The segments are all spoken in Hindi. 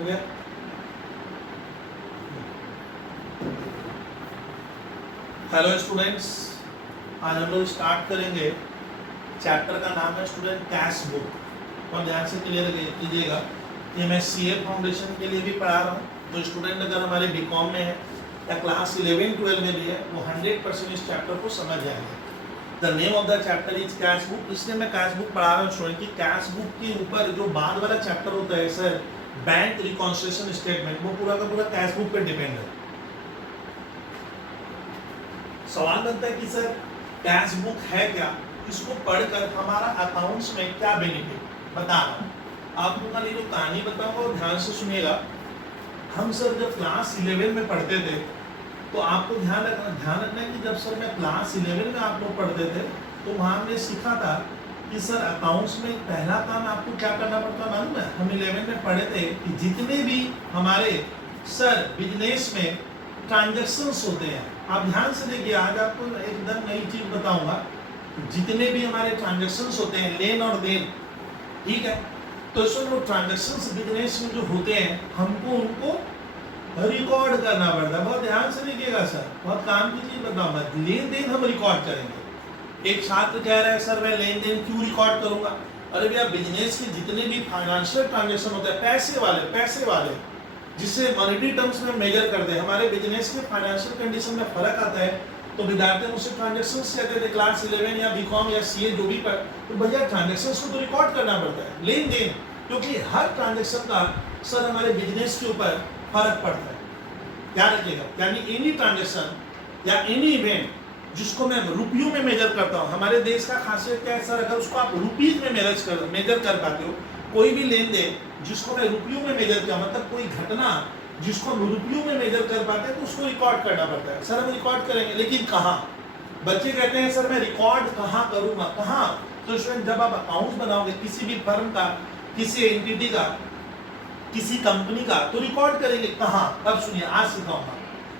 हो गया। हेलो स्टूडेंट्स, आज हम लोग स्टार्ट करेंगे। चैप्टर का नाम है स्टूडेंट कैश बुक। और ध्यान से क्लियर कीजिएगा कि मैं सीए फाउंडेशन के लिए भी पढ़ा रहा हूँ। जो स्टूडेंट अगर हमारे बीकॉम में है या क्लास 11-12 में भी है, वो 100% इस चैप्टर को समझ जाएंगे। The name of the chapter is cash book. इसलिए मैं कैश बुक पढ़ा रहा हूँ स्टूडेंट की। कैश बुक के ऊपर जो बाद वाला चैप्टर होता है सर, बैंक रिकॉन्स्ट्रक्शन स्टेटमेंट, वो पूरा का पूरा कैश बुक पे डिपेंड है। सवाल बनता है कि सर कैश बुक है क्या, इसको पढ़कर हमारा अकाउंट्स में क्या बेनिफिट, बता रहा हूँ आपको। खाली जो कहानी बताऊंगा और ध्यान से सुनिएगा। हम सर जब क्लास 11 में पढ़ते थे तो आपको ध्यान रखना है कि जब सर मैं क्लास 11 में आप लोग पढ़ते थे तो वहाँ हमने सीखा था कि सर अकाउंट्स में पहला काम आपको क्या करना पड़ता है मालूम है। हम 11 में पढ़े थे कि जितने भी हमारे सर बिजनेस में ट्रांजैक्शंस होते हैं, आप ध्यान से देखिए, आज आपको एकदम नई चीज बताऊंगा। जितने भी हमारे ट्रांजैक्शंस होते हैं, लेन और देन, ठीक है, तो इसमें वो ट्रांजैक्शंस बिजनेस में जो होते हैं, हमको उनको रिकॉर्ड करना पड़ता है। बहुत ध्यान से देखिएगा सर, बहुत काम की चीज बताऊंगा। लेन देन हम रिकॉर्ड करेंगे। एक छात्र कह रहा है सर मैं लेन देन क्यों रिकॉर्ड करूंगा। अरे भैया, बिजनेस के जितने भी फाइनेंशियल ट्रांजेक्शन होते हैं, पैसे वाले जिससे मॉनेटरी टर्म्स में मेजर करते हैं, हमारे बिजनेस के फाइनेंशियल कंडीशन में फर्क आता है। तो विद्यार्थी मुझसे ट्रांजेक्शन कहते थे क्लास 11 या बीकॉम या सीए जो भी पर, तो भैया ट्रांजेक्शन को तो रिकॉर्ड करना पड़ता है, लेन देन, क्योंकि हर ट्रांजेक्शन का सर हमारे बिजनेस के ऊपर फर्क पड़ता है। क्या रखिएगा, यानी एनी ट्रांजेक्शन या एनी इवेंट जिसको मैं रुपयों में मेजर करता हूँ। हमारे देश का खासियत क्या है सर, अगर उसको आप रुपीज में मेजर कर पाते हो, कोई भी लेन देन जिसको मैं रुपयों में मेजर किया, मतलब कोई घटना जिसको हम रुपयों में मेजर कर पाते हैं, तो उसको रिकॉर्ड करना पड़ता है। सर हम रिकॉर्ड करेंगे, लेकिन कहाँ? बच्चे कहते हैं सर मैं रिकॉर्ड कहाँ करूँगा, कहाँ? तो स्टूडेंट जब आप अकाउंट बनाओगे किसी भी फर्म का, किसी एंटिटी का, किसी कंपनी का, तो रिकॉर्ड करेंगे कहाँ? अब सुनिए, आज सिखाऊंगा।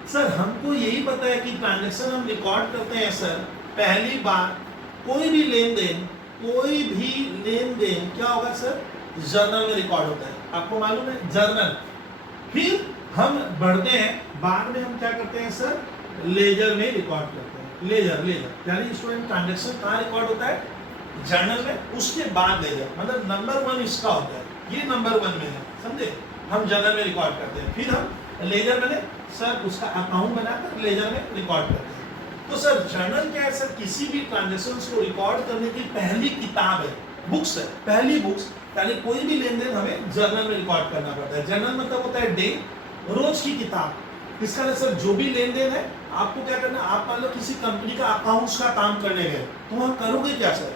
सर हमको यही पता है कि ट्रांजेक्शन हम रिकॉर्ड करते हैं सर, पहली बार कोई भी लेन देन क्या होगा सर, जर्नल में रिकॉर्ड होता है। आपको मालूम है, जर्नल। फिर हम बढ़ते हैं, बाद में हम क्या करते हैं सर, लेजर में रिकॉर्ड करते हैं। लेजर यानी स्टूडेंट ट्रांजेक्शन कहाँ रिकॉर्ड होता है, जर्नल में। उसके बाद लेजर, मतलब नंबर 1 इसका होता है, ये नंबर 1 में है, समझे। हम जर्नल में रिकॉर्ड करते हैं, फिर हम लेजर में सर उसका अकाउंट बनाकर लेजर में रिकॉर्ड करते हैं। तो सर जर्नल क्या है सर, किसी भी ट्रांजेक्शंस को रिकॉर्ड करने की पहली किताब है, बुक्स है, पहली बुक्स। यानी कोई भी लेन देन हमें जर्नल में रिकॉर्ड करना पड़ता है। जर्नल मतलब होता है डे, रोज की किताब। इसका मतलब सर जो भी लेन देन है, आपको क्या करना, आप मान लो किसी कंपनी का अकाउंट्स का काम करने गए, तो वहाँ करोगे क्या सर,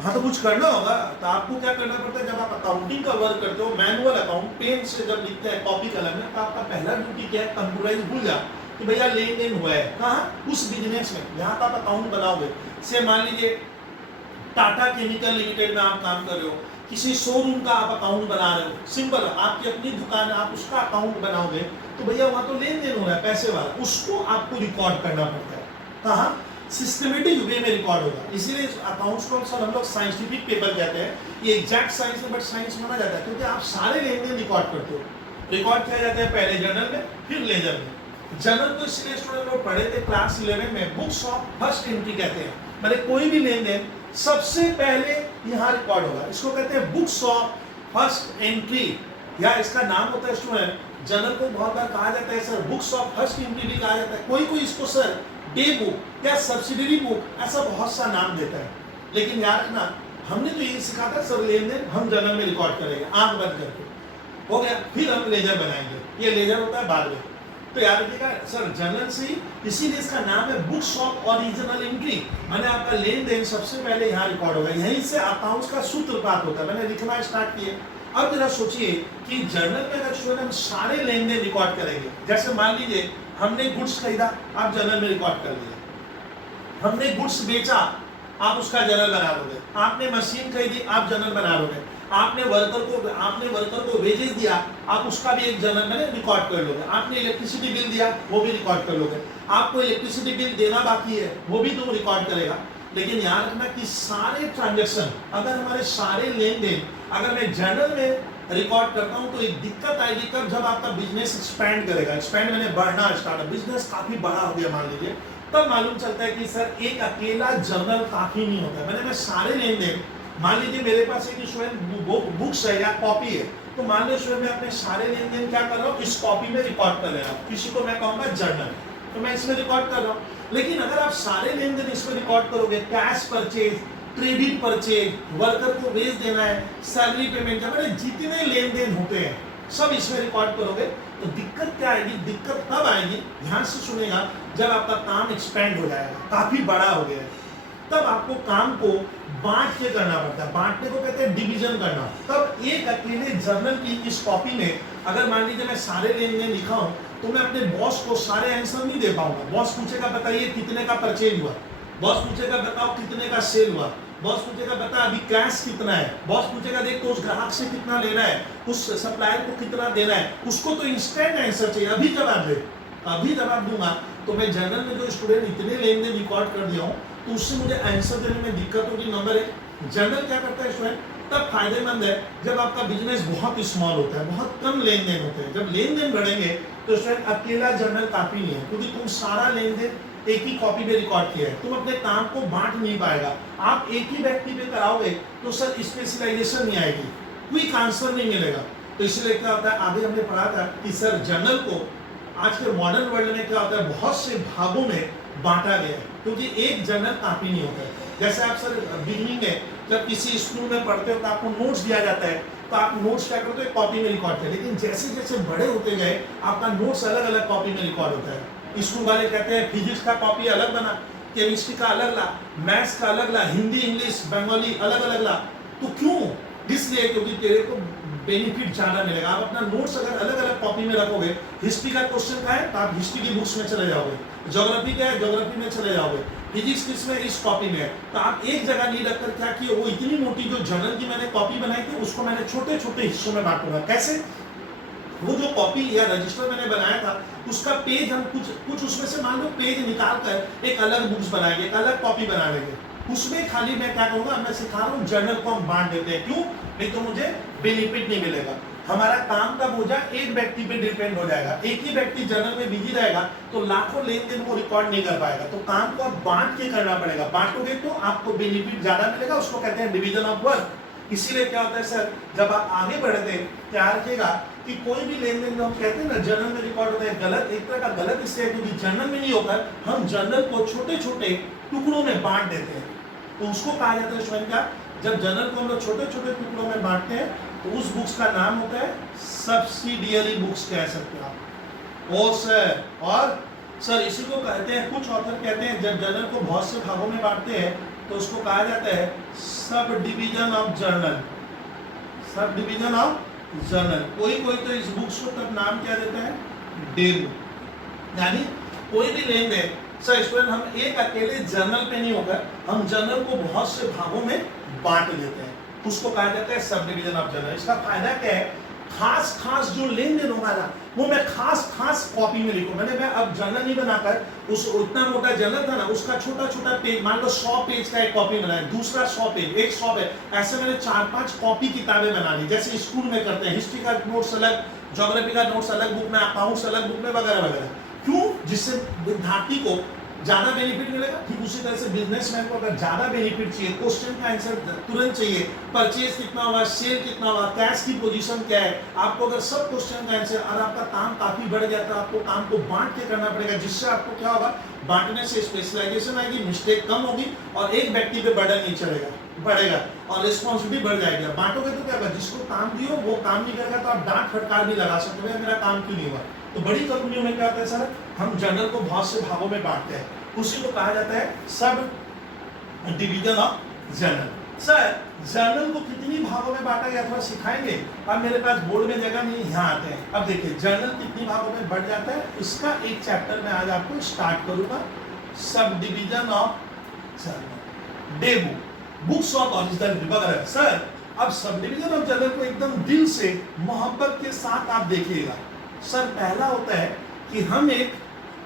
वहाँ तो कुछ करना होगा। तो आपको क्या करना पड़ता है, जब आप अकाउंटिंग का वर्क करते हो, मैनुअल अकाउंट पेन से जब लिखते हैं कॉपी कलम में, तो आपका पहला ड्यूटी क्या है, कंप्यूटराइज भूल जा कि भैया लेन देन हुआ है कहाँ, उस बिजनेस में जहाँ पर आप अकाउंट बनाओगे। से मान लीजिए टाटा केमिकल लिमिटेड में आप काम कर रहे हो, किसी शोरूम का आप अकाउंट बना रहे हो, सिंपल, आपकी अपनी दुकान है, आप उसका अकाउंट बनाओगे, तो भैया वहाँ तो लेन देन हो रहा है पैसे वाला, उसको आपको रिकॉर्ड करना पड़ता है। कहाँ, सिस्टमेटिक वे में रिकॉर्ड होगा। इसीलिए अकाउंट्स को सर हम लोग साइंटिफिक पेपर कहते हैं। ये एग्जैक्ट साइंस है, बट साइंस माना जाता है, क्योंकि आप सारे लेन देन रिकॉर्ड करते हो। रिकॉर्ड किया जाता है पहले जर्नल में, फिर लेजर में। जर्नल को इसलिए स्टूडेंट लोग पढ़े थे क्लास 11 में, बुक्स ऑफ फर्स्ट एंट्री कहते हैं। मतलब कोई भी लेन देन सबसे पहले यहाँ रिकॉर्ड होगा, इसको कहते हैं बुक्स ऑफ फर्स्ट एंट्री, या इसका नाम होता है स्टूडेंट, जर्नल को बहुत बार कहा जाता है sir books of first entry भी कहा जाता है। कोई इसको सर डे बुक या सब्सिडरी बुक, ऐसा बहुत सा नाम देता है। लेकिन याद रखना, हमने तो ये सिखा था सर लेन देन हम जर्नल में रिकॉर्ड करेंगे, आंख बंद करके, हो गया। फिर हम लेजर बनाएंगे, ये लेजर होता है बाद में। तो याद रखिएगा सर जर्नल से ही, इसीलिए इसका नाम है बुक्स ऑफ ओरिजिनल एंट्री, माने आपका लेन देन सबसे पहले यहाँ रिकॉर्ड होगा। यहीं से अकाउंट्स का सूत्रपात होता है। मैंने लिखना स्टार्ट किया। अब जरा सोचिए कि जर्नल में अगर स्टूडेंट हम सारे लेन देन रिकॉर्ड करेंगे, जैसे मान लीजिए हमने गुड्स खरीदा, आप जर्नल में रिकॉर्ड कर लिया। हमने गुड्स बेचा, आप उसका जर्नल बना लोगे। आपने मशीन खरीदी, आप जर्नल बना लोगे। आपने वर्कर को वेजेस दिया, आप उसका भी एक जर्नल में रिकॉर्ड कर लोगे। आपने इलेक्ट्रिसिटी बिल दिया, वो भी रिकॉर्ड कर लोगे। आपको इलेक्ट्रिसिटी बिल देना बाकी है, वो भी तुम रिकॉर्ड करेगा। लेकिन याद रखना कि सारे ट्रांजैक्शन, अगर हमारे सारे लेन देन अगर मैं जर्नल में रिकॉर्ड करता हूं तो एक दिक्कत आएगी कब, जब आपका बिजनेस एक्सपैंड करेगा, एक्सपैंड मैंने बढ़ना स्टार्ट, बिजनेस काफी बड़ा हो गया मान लीजिए, तब मालूम चलता है कि सर एक अकेला जर्नल काफी नहीं होता। मैंने मैं सारे लेन देन, मान लीजिए मेरे पास एक स्टूडेंट बुक्स है या कॉपी है, तो मान लो स्टूडेंट मैं अपने सारे लेन देन क्या कर रहा हूँ, इस कॉपी में रिकॉर्ड कर रहा हूँ, किसी को मैं कहूंगा जर्नल, तो मैं इसमें रिकॉर्ड कर रहा हूँ। लेकिन अगर आप सारे लेन देन इसमें रिकॉर्ड करोगे, cash purchase, credit purchase, worker को वेज देना है, सैलरी पेमेंट, जब जितने लेन देन होते हैं सब इसमें रिकॉर्ड करोगे, तो दिक्कत क्या आएगी, दिक्कत तब आएगी, ध्यान से सुनेगा, जब आपका काम एक्सपेंड हो जाएगा, काफी बड़ा हो गया है, तब आपको काम को बांट के करना पड़ता है। बांटने को कहते हैं डिवीजन करना। तब एक अकेले जर्नल की इस कॉपी में अगर मान लीजिए मैं सारे लेन देन लिखा हूं, तो मैं अपने बॉस को सारे आंसर नहीं दे पाऊंगा। बॉस पूछेगा बताइए कितने का परचेज हुआ, बॉस पूछेगा बताओ कितने का सेल हुआ, बॉस पूछेगा बता अभी कैश कितना है, बॉस पूछेगा देख तो उस ग्राहक से कितना लेना है, उस सप्लायर को कितना देना है, उसको तो इंस्टेंट आंसर चाहिए, अभी जवाब दे, अभी जवाब दूंगा। तो मैं जर्नल में जो स्टूडेंट इतने लेन देन रिकॉर्ड कर दिया हूँ, तो उससे मुझे आंसर देने में दिक्कत होगी। नंबर एक, जर्नल क्या करता है स्टूडेंट, तब फायदेमंद है जब आपका बिजनेस बहुत स्मॉल होता है, बहुत कम लेन देन होते हैं। जब लेन देन बढ़ेंगे तो स्टूडेंट अकेला जर्नल काफी नहीं है, क्योंकि तुम सारा लेन देन एक ही कॉपी में रिकॉर्ड किया है, तुम अपने काम को बांट नहीं पाएगा। आप एक ही व्यक्ति पे कराओगे तो सर स्पेशलाइजेशन नहीं आएगी, क्विक आंसर नहीं मिलेगा। तो इसलिए क्या होता है, आगे हमने पढ़ा था कि सर जर्नल को आज के मॉडर्न वर्ल्ड में क्या होता है, बहुत से भागों में बांटा गया है, क्योंकि एक जर्नल काफी नहीं होता है। जैसे आप सर बिगिनिंग में जब किसी स्कूल में पढ़ते हो तो आपको नोट्स दिया जाता है, तो आप नोट्स क्या करते हो, कॉपी में रिकॉर्ड करते हैं। लेकिन जैसे जैसे बड़े होते गए आपका नोट्स अलग अलग कॉपी में रिकॉर्ड होता है। स्कूल वाले कहते हैं फिजिक्स का कॉपी अलग बना, केमिस्ट्री का अलग ला, मैथ्स का अलग ला, हिंदी इंग्लिश बंगाली अलग अलग ला। तो क्यों, इसलिए क्योंकि तेरे को बेनिफिट ज्यादा मिलेगा। आप अपना नोट्स अगर अलग अलग कॉपी में रखोगे, हिस्ट्री का क्वेश्चन का है तो आप हिस्ट्री की बुक्स में चले जाओगे, ज्योग्राफी का है ज्योग्राफी में चले जाओगे, फिजिक्स किसमें, इस कॉपी में। तो आप एक जगह नहीं रखकर क्या किए, वो इतनी मोटी जो जर्नल की मैंने कॉपी बनाई थी उसको मैंने छोटे छोटे हिस्सों में बांटूंगा। कैसे, वो जो कॉपी या रजिस्टर मैंने बनाया था उसका पेज हम कुछ उसमें से मान लो पेज निकाल कर एक अलग बुक्स बनाएंगे, एक अलग कॉपी बना लेंगे। उसमें खाली मैं क्या कहूँगा, मैं सिखा रहा हूँ जर्नल को हम बांट देते हैं। क्यों, नहीं तो मुझे बेनिफिट नहीं मिलेगा। हमारा काम का बोझा एक व्यक्ति पे डिपेंड हो जाएगा। एक ही व्यक्ति जर्नल में बिजी रहेगा तो लाखों लेन देन को रिकॉर्ड नहीं कर पाएगा। तो काम को आप बांट के करना पड़ेगा, बांटोगे तो आपको बेनिफिट ज्यादा मिलेगा। उसको कहते हैं डिवीजन ऑफ वर्क। इसीलिए क्या होता है सर, जब आप आगे बढ़ते हैं क्या रखिएगा कि कोई भी लेन देन जो हम कहते हैं ना जर्नल में रिकॉर्ड होता है, गलत एक तरह का गलत इससे है क्योंकि जर्नल में नहीं होकर हम जर्नल को छोटे छोटे टुकड़ों में बांट देते हैं। तो उसको कहा जाता है स्वयं का, जब जर्नल को हम लोग छोटे छोटे टुकड़ों में बांटते हैं तो उस बुक्स का नाम होता है सब्सिडियरी बुक्स, कह सकते हो आप। ओ सर, और सर इसी को कहते हैं, कुछ ऑथर कहते हैं जब जर्नल को बहुत से भागों में बांटते हैं तो उसको कहा जाता है सब डिवीजन ऑफ जर्नल, सब डिवीजन ऑफ जर्नल। कोई कोई तो इस बुक्स को तब नाम क्या देता है, डेल। यानी कोई भी लेन देन सर स्टूडेंट हम एक अकेले जर्नल पे नहीं होकर हम जर्नल को बहुत से भागों में बांट देते हैं, उसको कहा जाता है सब डिवीजन ऑफ जर्नल। इसका फायदा क्या है, खास खास जो लेन देन होगा ना वो मैं खास खास कॉपी में लिखूं। मैं अब जर्नल नहीं बनाकर उस उतना मोटा जर्नल था ना उसका छोटा छोटा पेज, मान लो 100 पेज का एक कॉपी बनाया, दूसरा 100 पेज, एक 100 पेज, ऐसे मैंने 4-5 कॉपी किताबें बना ली। जैसे स्कूल में करते हैं, हिस्ट्री का नोट्स अलग, ज्योग्राफी का नोट्स अलग बुक में, अकाउंट्स अलग बुक में, वगैरह वगैरह। क्यों, जिससे विद्यार्थी को ज्यादा बेनिफिट मिलेगा। ठीक उसी तरह से बिजनेसमैन को अगर ज्यादा बेनिफिट चाहिए, क्वेश्चन का आंसर तुरंत चाहिए, परचेज कितना हुआ, सेल कितना हुआ, कैश की पोजीशन क्या है, आपको अगर सब क्वेश्चन का आंसर और आपका काम काफी बढ़ गया तो आपको काम को बांट के करना पड़ेगा, जिससे आपको क्या होगा, बांटने से स्पेशलाइजेशन आएगी, मिस्टेक कम होगी और एक व्यक्ति पे बर्डन नहीं चलेगा, बढ़ेगा और रिस्पॉन्सिबिलिटी बढ़ जाएगी। बांटोगे तो क्या होगा, जिसको काम दियो वो काम नहीं करेगा तो आप डांट फटकार भी लगा सकते हो, मेरा काम क्यों नहीं हुआ। तो बड़ी कंपनियों में क्या होता है सर, हम जर्नल को बहुत से भागों में बांटते हैं, उसी को कहा जाता है सब division of journal. Sir journal को कितनी भागों में बांटा गया थोड़ा सिखाएंगे। अब मेरे पास बोर्ड में जगह नहीं, यहाँ आते हैं। अब देखिए जर्नल कितनी भागों में बढ़ जाता है, इसका एक चैप्टर मैं आज आपको स्टार्ट करूंगा, सब division of journal, debut, books of original वगैरह। सर अब सब डिवीजन ऑफ जर्नल को एकदम दिल से मोहब्बत के साथ आप देखिएगा। सर पहला होता है कि हम एक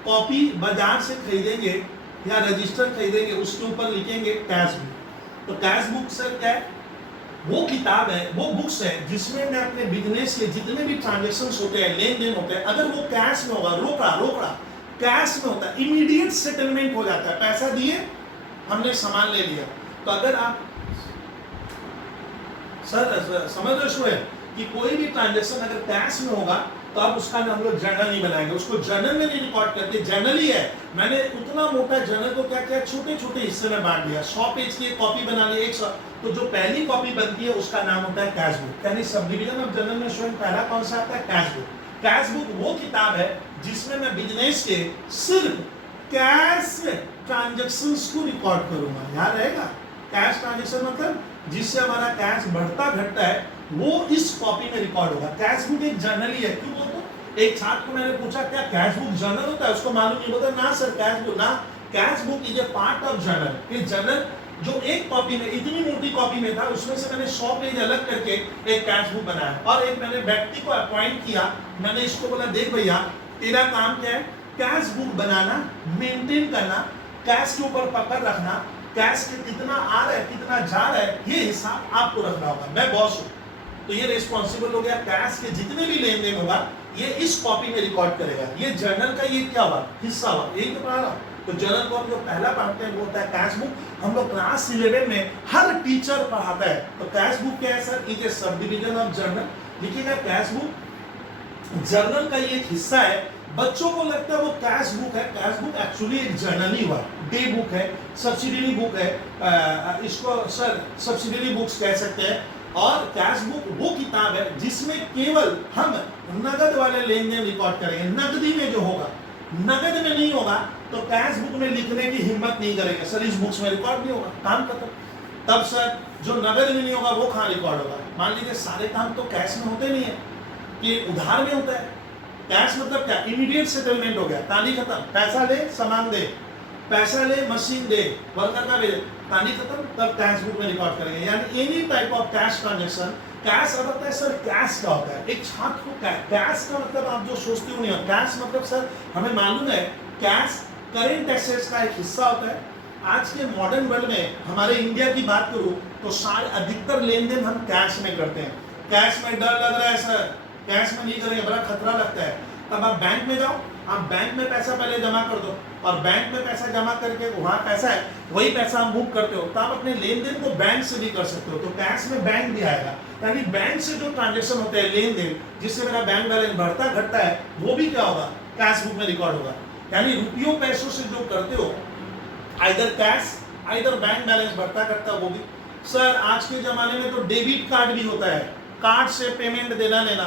कॉपी बाजार से खरीदेंगे या रजिस्टर खरीदेंगे, उसके ऊपर लिखेंगे कैश बुक। तो कैश बुक सर क्या है, वो किताब है, वो बुक्स है जिसमें मैं अपने बिजनेस के जितने भी ट्रांजेक्शन्स होते हैं, लेन देन होते हैं, अगर वो कैश में होगा, रोकड़ा कैश में होता है, इमीडिएट सेटलमेंट हो जाता है, पैसा दिए हमने सामान ले लिया। तो अगर आप सर समझ रहे स्टूडेंट कि कोई भी ट्रांजेक्शन अगर कैश में होगा तो आप उसका हम लोग जर्नल नहीं बनाएंगे, उसको जर्नल में नहीं रिकॉर्ड करते। जर्नल ही है, मैंने उतना मोटा जर्नल को क्या किया, छोटे छोटे हिस्से में बांट दिया, 100 पेज की कॉपी बना ली, 100। तो जो पहली कॉपी बनती है उसका नाम होता है कैश बुक। यानी सब डिवीजन ऑफ जर्नल में स्टूडेंट पहला कौन सा आता है, कैश बुक। कैश बुक वो किताब है जिसमें मैं बिजनेस के सिर्फ कैश ट्रांजेक्शन्स को रिकॉर्ड करूंगा। याद रहेगा, कैश ट्रांजेक्शन मतलब जिससे हमारा कैश बढ़ता घटता है वो इस कॉपी में रिकॉर्ड होगा। कैश बुक एक जर्नल ही है। क्यों बोलते हो? एक छात्र को मैंने पूछा क्या कैश बुक जर्नल होता है, उसको मालूम नहीं, बोलता ना सर कैश बुक ना, cash book is A part of journal. ये जर्नल जो एक कॉपी में, इतनी मोटी कॉपी में था, उसमें से मैंने 100 पेज अलग करके एक कैश बुक बनाया और एक मैंने व्यक्ति को अपॉइंट किया। मैंने इसको बोला देख भैया तेरा काम क्या है, कैश बुक बनाना, मेंटेन करना, कैश के ऊपर पकड़ रखना, कैश के कितना आ रहा है कितना जा रहा है ये हिसाब आपको रखना होगा। मैं बॉस हूँ तो ये रिस्पॉन्सिबल हो गया, कैश के जितने भी लेन देन होगा ये इस कॉपी में रिकॉर्ड करेगा। ये जर्नल का ये क्या हुआ, हिस्सा हुआ, यही तो पढ़ा रहा। तो जर्नल को हम जो पहला पढ़ते हैं वो होता है कैश बुक। हम लोग क्लास 11 में हर टीचर पढ़ाता है। तो कैश बुक क्या है sir, is a sub division of journal. लिखिएगा कैश बुक जर्नल का ये एक हिस्सा है। बच्चों को लगता है वो कैश बुक है, कैश बुक एक्चुअली एक जर्नल ही हुआ, डे बुक है, सब्सिडरी बुक है, इसको सर सब्सिडरी बुक्स कह सकते हैं। और कैश बुक वो किताब है जिसमें केवल हम नगद वाले लेन देन रिकॉर्ड करेंगे। नगदी में जो होगा, नगद में नहीं होगा तो कैश बुक में लिखने की हिम्मत नहीं करेंगे, सर इस बुक्स में रिकॉर्ड नहीं होगा, काम खत्म। तब सर जो नगद में नहीं होगा वो कहाँ रिकॉर्ड होगा। मान लीजिए सारे काम तो कैश में होते नहीं है, कि उधार में होता है। कैश मतलब क्या, इमीडिएट सेटलमेंट हो गया, ताली खत्म, पैसा दे सामान दे, पैसा ले मशीन दे, वर्कर का भेजे, कहानी खत्म। तब कैश बुक में रिकॉर्ड करेंगे। यानी any type of cash transaction. Cash अब होता है सर, कैश क्या होता है, एक छात्र को कैश का मतलब आप जो सोचते हो नहीं हो। कैश मतलब सर हमें मालूम है कैश करेंट एसेट्स का एक हिस्सा होता है। आज के मॉडर्न वर्ल्ड में हमारे इंडिया की बात करूं तो सारे अधिकतर लेन देन हम कैश में करते हैं। कैश में डर लग रहा है सर, कैश में नहीं करेंगे, बड़ा खतरा लगता है। तब आप बैंक में जाओ, आप बैंक में पैसा पहले जमा कर दो और बैंक में पैसा जमा करके वहां पैसा है, वही पैसा आप मूव करते हो तो आप अपने लेन देन को बैंक से भी कर सकते हो। तो कैश में बैंक भी आएगा। यानी बैंक से जो ट्रांजेक्शन होते हैं, लेन देन जिससे मेरा बैंक बैलेंस बढ़ता घटता है, वो भी क्या होगा, कैश बुक में रिकॉर्ड होगा। यानी रुपयों पैसों से जो करते हो, either cash either bank balance बढ़ता घटता, वो भी। सर आज के जमाने में तो डेबिट कार्ड भी होता है, कार्ड से पेमेंट देना लेना,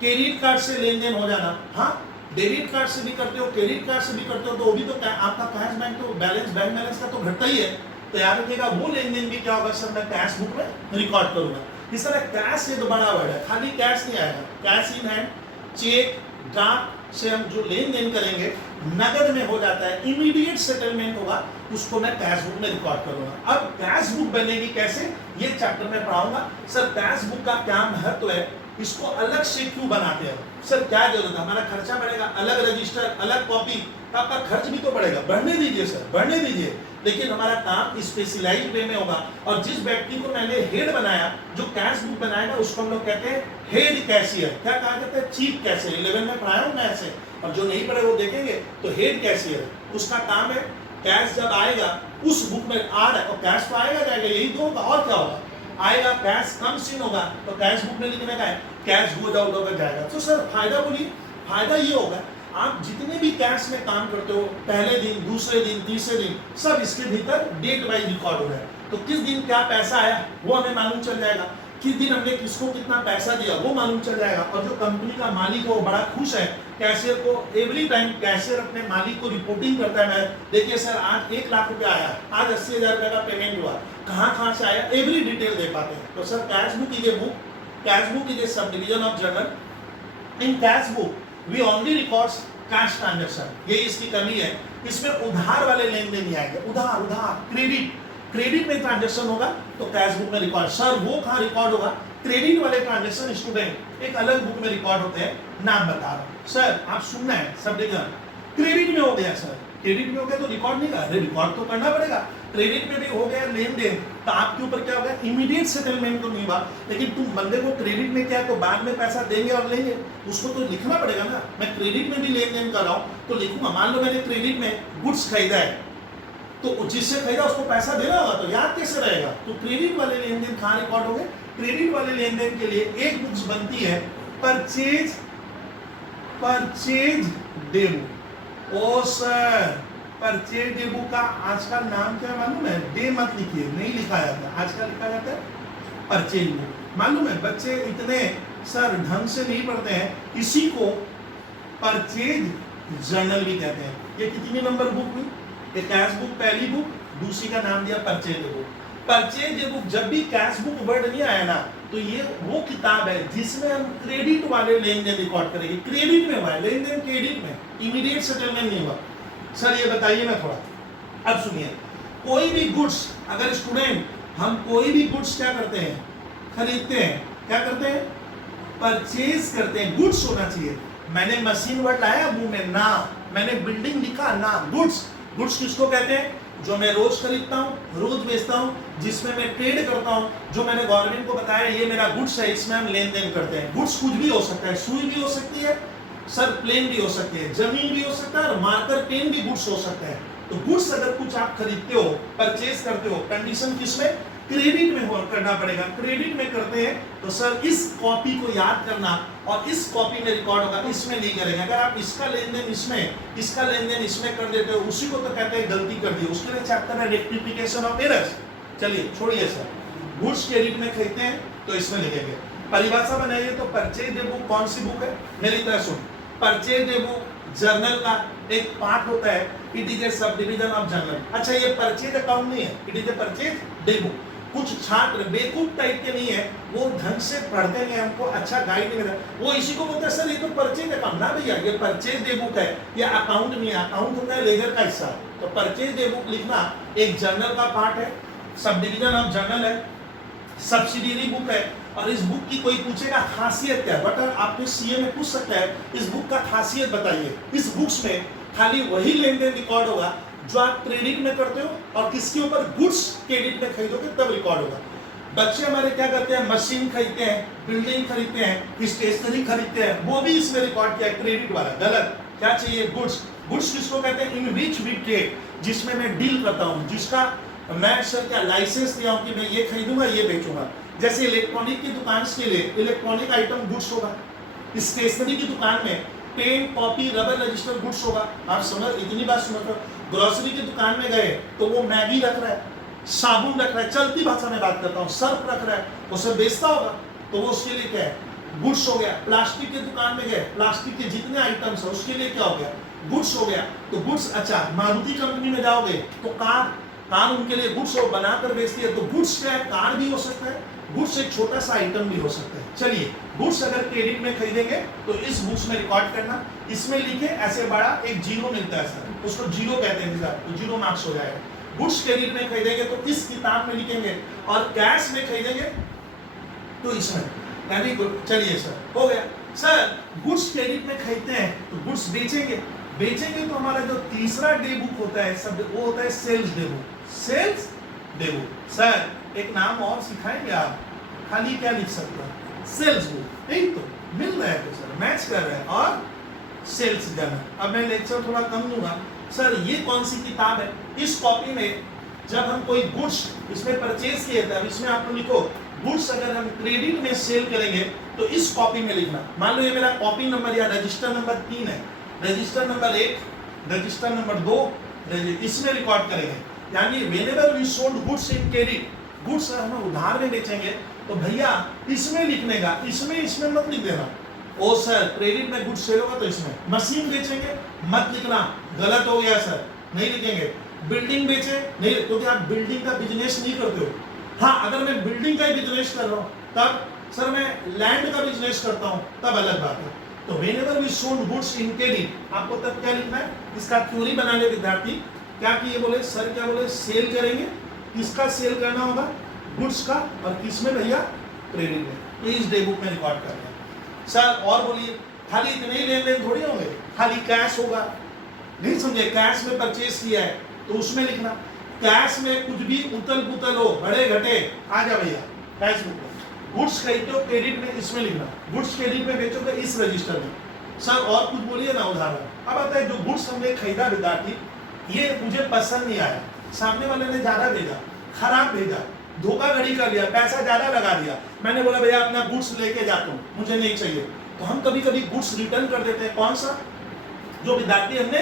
क्रेडिट कार्ड से लेन देन हो जाना। हाँ, डेबिट कार्ड से भी करते हो, क्रेडिट कार्ड से भी करते हो, तो वो भी तो आपका कैश बैंक तो बैलेंस, बैंक बैलेंस का तो घटता ही है। तो याद रखिएगा वो लेन देन भी क्या होगा सर, मैं कैश बुक में रिकॉर्ड करूंगा। इस तरह कैश ये तो बड़ा वर्ड है, खाली कैश नहीं आएगा। Cash in hand, cheque, draft से हम जो लेन देन करेंगे नगद में हो जाता है, इमीडिएट सेटलमेंट होगा, उसको मैं कैश बुक में रिकॉर्ड करूंगा। अब कैश बुक बनेगी कैसे, ये चैप्टर में पढ़ाऊंगा। सर कैश बुक का क्या महत्व है, इसको अलग से क्यों बनाते हैं सर, क्या जरूरत है, हमारा खर्चा बढ़ेगा, अलग रजिस्टर, अलग कॉपी, आपका खर्च भी तो बढ़ेगा। बढ़ने दीजिए सर, बढ़ने दीजिए, लेकिन हमारा काम स्पेशलाइज्ड वे में होगा। और जिस व्यक्ति को मैंने हेड बनाया, जो कैश बुक बनाएगा, उसको हम लोग कहते हैं हेड कैशियर। क्या कहा जाता है, चीफ कैशियर। 11 में पढ़ाया हूं मैं ऐसे, और जो नहीं पढ़े वो देखेंगे तो हेड कैशियर उसका काम है। कैश जब आएगा उस बुक में आ रहा है, और कैश तो आएगा जाएगा, यही तो होगा, और क्या होगा, आएगा कैश कम सीन होगा, तो कैश बुक में लिखने का है कैश गोज आउट होकर जाएगा। तो सर फायदा बोलिए, फायदा ये होगा आप जितने भी कैश में काम करते हो, पहले दिन, दूसरे दिन, तीसरे दिन, सब इसके भीतर डेट वाइज रिकॉर्ड हो रहा है। तो किस दिन क्या पैसा आया वो हमें मालूम चल जाएगा, किस दिन हमने किसको कितना पैसा दिया वो मालूम चल जाएगा। और जो कंपनी का मालिक है वो बड़ा खुश है, कैशियर को एवरी टाइम कैशियर अपने मालिक को रिपोर्टिंग करता है, मैं देखिए सर आज 1 लाख रुपया आया, आज 80,000 रुपये का पेमेंट हुआ, कहाँ से आया, एवरी डिटेल दे पाते हैं। तो sir cash book is a book, cash book is a sub division of journal. In cash book we only records cash transaction, ये इसकी कमी है। इसमें उधार वाले लेन देन नहीं आएंगे, उधार क्रेडिट में ट्रांजैक्शन होगा तो कैश बुक में रिकॉर्ड। सर वो कहाँ रिकॉर्ड होगा, क्रेडिट वाले ट्रांजैक्शन स्टूडेंट एक अलग बुक में रिकॉर्ड होते हैं, नाम बता रहा हूँ। सर आप सुनना है सब डिवीजन, क्रेडिट में हो गया सर, क्रेडिट में हो गया तो रिकॉर्ड नहीं कर, रिकॉर्ड तो करना पड़ेगा। क्रेडिट में भी हो गया लेन देन, तो आपके ऊपर क्या होगा, इमीडिएट सेटलमेंट तो नहीं हुआ, लेकिन तुम बंदे को क्रेडिट में क्या तो बाद में पैसा देंगे और लेंगे, उसको तो लिखना पड़ेगा ना। मैं क्रेडिट में भी लेन देन कर रहा हूँ तो लिखूंगा, मान लो मैंने क्रेडिट में गुड्स खरीदा है, तो जिससे खरीदा उसको पैसा देना होगा, तो याद कैसे रहेगा। तो क्रेडिट वाले लेन देन कहाँ रिकॉर्ड हो गए, क्रेडिट वाले लेन देन के लिए एक बुक्स बनती है परचेज डेबू। ओ सर, परचेज डेबू का आजकल नाम क्या मालूम है, डे मत लिखिए, नहीं लिखा जाता, आजकल लिखा जाता है परचेज डेबू। मालूम है बच्चे इतने सर ढंग से नहीं पढ़ते हैं, इसी को परचेज जर्नल भी कहते हैं। ये कितनी नंबर बुक हुई, एक कैश बुक पहली बुक, दूसरी का नाम दिया परचेज बुक। परचेज बुक, जब भी कैश बुक वर्ड नहीं आया ना, तो ये वो किताब है जिसमें हम क्रेडिट वाले लेन देन रिकॉर्ड करेंगे। क्रेडिट में हुआ है लेन देन, क्रेडिट में, इमीडिएट सेटलमेंट नहीं हुआ। सर ये बताइए ना थोड़ा, अब सुनिए, कोई भी गुड्स, अगर स्टूडेंट हम कोई भी गुड्स क्या करते हैं, खरीदते हैं, क्या करते हैं, परचेज करते हैं, गुड्स होना चाहिए। मैंने मशीन वर्ड लाया मुंह में ना, मैंने बिल्डिंग लिखा ना, गुड्स। गुड्स किसको कहते हैं, जो मैं रोज खरीदता हूँ, रोज बेचता हूँ, जिसमें मैं ट्रेड करता हूँ, जो मैंने गवर्नमेंट को बताया ये मेरा गुड्स है, इसमें हम लेन देन करते हैं। गुड्स कुछ भी हो सकता है, सुई भी हो सकती है सर, प्लेन भी हो सकती है, जमीन भी हो सकता है, और मार्कर पेन भी गुड्स हो सकता है। तो गुड्स अगर कुछ आप खरीदते हो, परचेज करते हो, कंडीशन किसमें, क्रेडिट में हो करना पड़ेगा। क्रेडिट में करते हैं तो सर इस कॉपी को याद करना, और इस कॉपी में रिकॉर्ड होगा, इसमें नहीं करेंगे। अगर आप इसका लेन देन इसमें, इसका लेन देन इसमें कर देते हो, उसी को तो कहते हैं गलती कर दी। उसके लिए चैप्टर है रेक्टिफिकेशन ऑफ एरर्स। चलिए छोड़िए सर, गुड्स क्रेडिट में खरीदते हैं तो इसमें लिखेंगे। परिभाषा बनाइए, तो परचेज डे बुक कौन सी बुक है, मेरी तरह सुन, परचेज डे बुक जर्नल का एक पार्ट होता है, it is a sub division of journal. अच्छा ये परचेज अकाउंट नहीं है, it is a purchase day book. कुछ छात्र बेवकूफ टाइप के नहीं है, वो ढंग से पढ़ते नहीं, हमको अच्छा गाइड नहीं मिला, वो इसी को बोलते हैं सर ये तो परचेज अकाउंट ना भैया, ये परचेज डे बुक है, ये अकाउंट नहीं है, अकाउंट होता है लेजर का हिस्सा। तो परचेज डे बुक लिखना एक जर्नल का पार्ट है, सब डिविजन ऑफ जर्नल है, सब्सिडियरी बुक है। और इस बुक की कोई पूछेगा खासियत क्या है, बट आपने सीए में पूछ सकता है इस बुक का खासियत बताइए। इस बुक्स में खाली वही लेन देन रिकॉर्ड होगा जो आप क्रेडिट में करते हो, और किसके ऊपर, गुड्स क्रेडिट में खरीदोगे तब रिकॉर्ड होगा। बच्चे हमारे क्या करते हैं, मशीन खरीदते हैं, बिल्डिंग खरीदते हैं, स्टेशनरी खरीदते हैं, वो भी इसमें रिकॉर्ड किया है, क्रेडिट वाला गलत। क्या चाहिए, गुड्स। गुड्स किसको कहते हैं, इन विच वी ट्रेड, जिसमें मैं डील करता हूँ, जिसका मैं सर क्या लाइसेंस लिया हूँ कि मैं ये खरीदूंगा ये बेचूंगा। जैसे इलेक्ट्रॉनिक की दुकान के लिए इलेक्ट्रॉनिक आइटम गुड्स होगा, स्टेशनरी की दुकान में pen, copy, rubber, register goods होगा। आप समझ, इतनी बात समझ। ग्रोसरी की दुकान में गए तो वो मैगी रख रहा है, साबुन रख रहा है, चलती भाषा में बात करता हूँ, सर्फ रख रहा है, वो सब बेचता होगा, तो वो उसके लिए क्या है, गुड्स हो गया। प्लास्टिक की दुकान में गए, प्लास्टिक के जितने आइटम्स है उसके लिए क्या हो गया, गुड्स हो गया। तो गुड्स, अच्छा मारुति कंपनी में जाओगे तो कार उनके लिए गुड्स हो, बनाकर बेचती है, तो गुड्स क्या है, कार भी हो सकता है, गुड्स एक छोटा सा आइटम भी हो सकता है। चलिए गुड्स अगर क्रेडिट में खरीदेंगे तो इस बुक्स में रिकॉर्ड करना, इसमें लिखे ऐसे बड़ा एक जीरो मिलता है सर, उसको जीरो कहते हैं सर, तो जीरो मार्क्स हो जाएगा। गुड्स क्रेडिट में खरीदेंगे तो इस किताब में लिखेंगे, और कैश में खरीदेंगे तो इसमें, यानी चलिए सर हो गया। सर गुड्स क्रेडिट में खरीदते हैं तो गुड्स बेचेंगे तो हमारा जो तीसरा डे बुक होता है सब, वो होता है sales day book. Sales day book sir एक नाम और सिखाएंगे आप, खाली क्या लिख सकते हैं, सेल्स बुक, नहीं तो मिल रहा है, तो सर मैच कर रहे हैं, और सेल्स जर्नल। अब मैं लेक्चर थोड़ा कम लूंगा। सर ये कौन सी किताब है, इस कॉपी में जब हम कोई गुड्स इसमें परचेज किए थे, अब इसमें आप लिखो गुड्स अगर हम क्रेडिट में सेल करेंगे तो इस कॉपी में लिखना। मान लो ये मेरा कॉपी नंबर या रजिस्टर नंबर 3 है, रजिस्टर नंबर 1, रजिस्टर नंबर 2, इसमें रिकॉर्ड करेंगे। यानी whenever we sold goods in credit, goods हम उधार में बेचेंगे तो भैया इसमें लिखने का, इसमें मत लिख देना। ओ सर क्रेडिट में गुड्स सेल होगा तो इसमें। मशीन बेचेंगे मत लिखना, गलत हो गया सर, नहीं लिखेंगे। बिल्डिंग बेचे नहीं, क्योंकि आप बिल्डिंग का बिजनेस नहीं करते हो। हाँ अगर मैं बिल्डिंग का ही बिजनेस कर रहा हूँ तब, सर मैं लैंड का बिजनेस करता हूँ तब अलग बात है। तो whenever we sold goods in credit, आपको तब क्या लिखना है, इसका थ्योरी बना ले विद्यार्थी। क्या किए बोले सर, क्या बोले सेल करेंगे, किसका सेल करना होगा, गुड्स का, और किसमें भैया, क्रेडिट में। तो इस डे बुक में रिकॉर्ड कर रहे हैं। सर और बोलिए, खाली इतने ही लेन देन थोड़ी होंगे, खाली कैश होगा, नहीं समझे, कैश में परचेज किया है तो उसमें लिखना। कैश में कुछ भी उतल पुतल हो, बड़े घटे, आ जा भैया कैश बुक में। गुड्स खरीदते हो क्रेडिट में, इसमें लिखना, गुड्स क्रेडिट में बेचोगे इस रजिस्टर में। सर और कुछ बोलिए ना उदाहरण। अब आता है जो गुड्स हमने खरीदा विद्यार्थी, ये मुझे पसंद नहीं आया, सामने वाले ने ज्यादा भेजा, खराब भेजा, धोखाधड़ी कर लिया, पैसा ज्यादा लगा दिया, मैंने बोला भैया अपना गुड्स लेके जाता हूँ, मुझे नहीं चाहिए, तो हम कभी कभी गुड्स रिटर्न कर देते हैं। कौन सा? जो विद्यार्थी हमने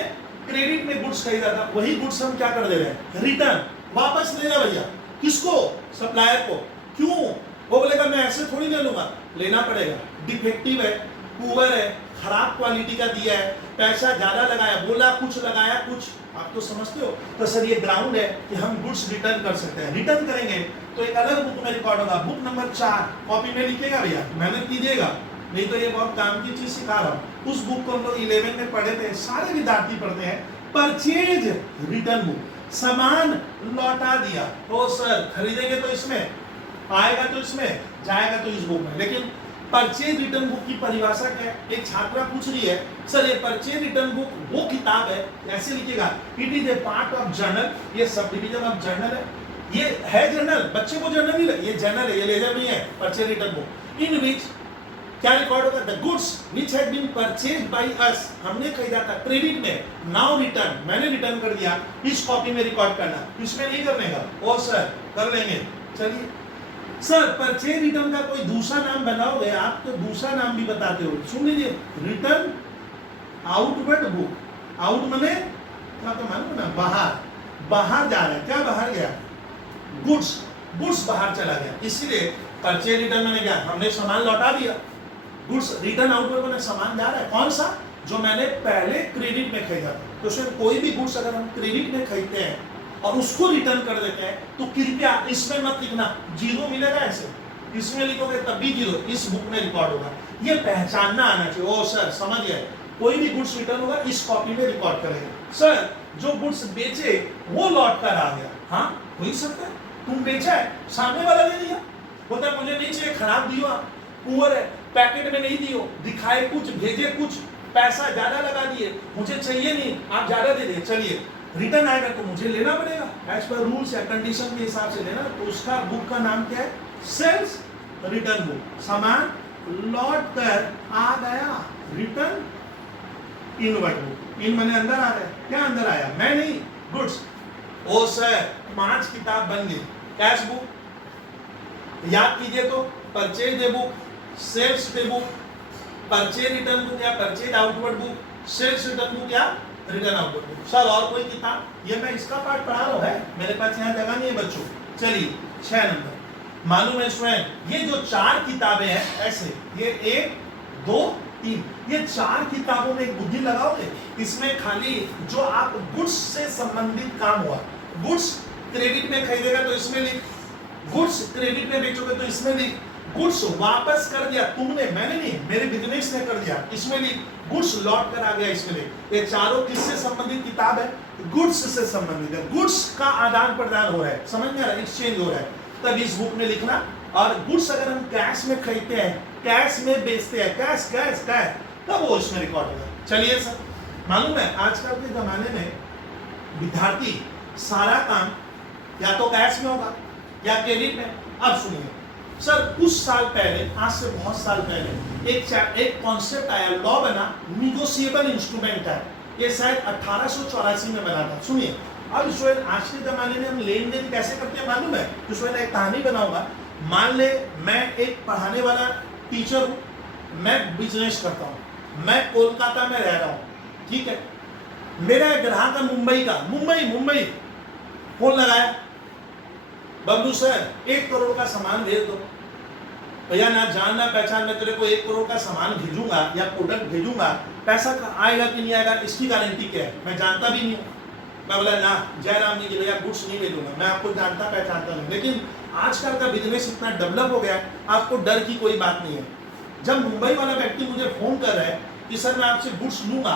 क्रेडिट में गुड्स खरीदा था, वही गुड्स हम क्या कर दे रहे हैं? रिटर्न, वापस लेना भैया। किसको? सप्लायर को। क्यों? वो बोलेगा मैं ऐसे थोड़ी ले लूंगा, लेना पड़ेगा, डिफेक्टिव है, पुअर है, खराब क्वालिटी का दिया है, पैसा ज्यादा लगाया, बोला कुछ लगाया कुछ, आप तो समझते हो। तो सर ये ग्राउंड है कि हम गुड्स रिटर्न कर सकते हैं। रिटर्न करेंगे तो एक अलग बुक में रिकॉर्ड होगा, बुक नंबर 4 कॉपी में लिखेगा भैया, मेहनत कीजिएगा, नहीं तो ये बहुत काम की चीज सिखा रहा हूँ। उस बुक को हम लोग 11 में पढ़े थे, सारे विद्यार्थी पढ़ते हैं, परचेज रिटर्न बुक, सामान लौटा दिया। तो सर खरीदेंगे तो इसमें, आएगा तो इसमें, जाएगा तो इस बुक में। लेकिन परचेज रिटर्न बुक की परिभाषा क्या है? एक छात्रा पूछ रही है सर ये परचेज रिटर्न बुक वो किताब है, ऐसे लिखिएगा, it is a part of journal, ये सब डिवीजन ऑफ जर्नल है, ये है जर्नल, बच्चे को जर्नल नहीं लगे, ये जर्नल है, ये लेजर नहीं है, purchase return book. In which क्या रिकॉर्ड होगा? The goods which had been purchased by us, हमने खरीदा था क्रेडिट में, नाउ रिटर्न, मैंने रिटर्न कर दिया, इस कॉपी में रिकॉर्ड करना, इसमें नहीं करने का। ओ सर कर लेंगे, चलिए। सर परचेज रिटर्न का कोई दूसरा नाम बनाओगे आप, तो दूसरा नाम भी बताते हो, सुन लीजिए, रिटर्न आउटवर्ड बुक। आउट माने क्या? तो मालूम ना, बाहर, बाहर जा रहा है, क्या बाहर गया? गुड्स, गुड्स बाहर चला गया, इसीलिए परचेज रिटर्न मैंने क्या, हमने सामान लौटा दिया। गुड्स रिटर्न आउटवर्ड माने सामान जा रहा है, कौन सा? जो मैंने पहले क्रेडिट में खरीदा था। तो उसमें कोई भी गुड्स अगर हम क्रेडिट में खरीदते हैं और उसको रिटर्न कर देते हैं, तो कृपया इसमें मत लिखना, जीरो मिलेगा ऐसे, इसमें लिखोगे तब भी जीरो, इस बुक में रिकॉर्ड होगा। ये पहचानना आना चाहिए। ओ सर समझ गए, कोई भी गुड्स रिटर्न होगा इस कॉपी में रिकॉर्ड करेंगे। सर जो गुड्स बेचे वो लौट कर आ गया, हाँ हो ही सकता है, तुम बेचा है, सामने वाला ले लिया, बोलता है मुझे नहीं चाहिए, खराब दियो, पुअर है, पैकेट में नहीं दियो, दिखाए कुछ, भेजे कुछ, पैसा ज्यादा लगा दिए, मुझे चाहिए नहीं, आप ज्यादा दे दिए, चलिए रिटर्न आएगा तो मुझे लेना पड़ेगा, एज पर रूल्स या कंडीशन के हिसाब से लेना। तो उसका बुक का नाम क्या है? Sales return book. सामान लौट कर आ गया, रिटर्न इनवर्ड बुक। इन मैंने अंदर आ रहा है, क्या अंदर आया? मैं नहीं, गुड्स। ओ सर 5 किताब बन गई, कैश बुक याद कीजिए तो, purchase day book, sales day book, purchase return book या purchase outward book, sales return book या रिटर्न आउटवर्ड बुक। सर और कोई किताब? ये मैं इसका पार्ट पढ़ा रहा हूं, है मेरे पास यहाँ जगह नहीं है बच्चों। चलिए 6 नंबर, मालूम है स्टूडेंट, ये जो 4 किताबें हैं ऐसे, ये 1 2 3, ये 4 किताबों में एक बुद्धि लगाओगे, इसमें खाली जो आप गुड्स से संबंधित काम हुआ, गुड्स क्रेडिट में खरीदेगा तो इसमें लिख, गुड्स क्रेडिट में बेचोगे तो इसमें लिख, गुड्स वापस कर दिया तुमने, मैंने नहीं, मेरे बिजनेस ने कर दिया, इसमें लिख, गुड्स लौट कर आ गया, इसमें लिख। ये चारों किससे संबंधित किताब है? गुड्स से संबंधित है, गुड्स का आदान प्रदान हो रहा है, समझ में आ रहा है, एक्सचेंज हो रहा है, तब इस बुक में लिखना। और गुड्स अगर हम कैश में खरीदते हैं, कैश में बेचते हैं, कैश कैश कैश, तब वो इसमें रिकॉर्ड होगा। चलिए सर, मालूम है आजकल के जमाने में विद्यार्थी सारा काम या तो कैश में होगा या क्रेडिट में। अब सुनिए सर, कुछ साल पहले, आज से बहुत साल पहले एक कॉन्सेप्ट आया, लॉ बना, निगोशिएबल इंस्ट्रूमेंट है, ये शायद 1884 में बना था। सुनिए, अब स्टूडेंट आज के जमाने में हम लेन देन कैसे करते हैं मालूम है? तो स्टूडेंट एक कहानी बनाऊंगा। मान ले मैं एक पढ़ाने वाला टीचर हूँ, मैं बिजनेस करता हूँ, मैं कोलकाता में रह रहा हूँ, ठीक है, मेरा ग्राहक है मुंबई का, मुंबई फोन लगाया, बबलू सर 1 करोड़ का सामान भेज दो। भैया ना जान ना पहचान, मैं तेरे को 1 करोड़ का सामान भेजूंगा या प्रोडक्ट भेजूंगा, पैसा आएगा कि नहीं आएगा इसकी गारंटी क्या है? मैं जानता भी नहीं हूँ। मैं बोला ना जयराम जी की भैया गुड्स नहीं भेजूंगा, मैं आपको जानता पहचानता नहीं। लेकिन आजकल का बिजनेस इतना डेवलप हो गया है, आपको डर की कोई बात नहीं है। जब मुंबई वाला व्यक्ति मुझे फोन कर रहा है कि सर मैं आपसे गुड्स लूंगा,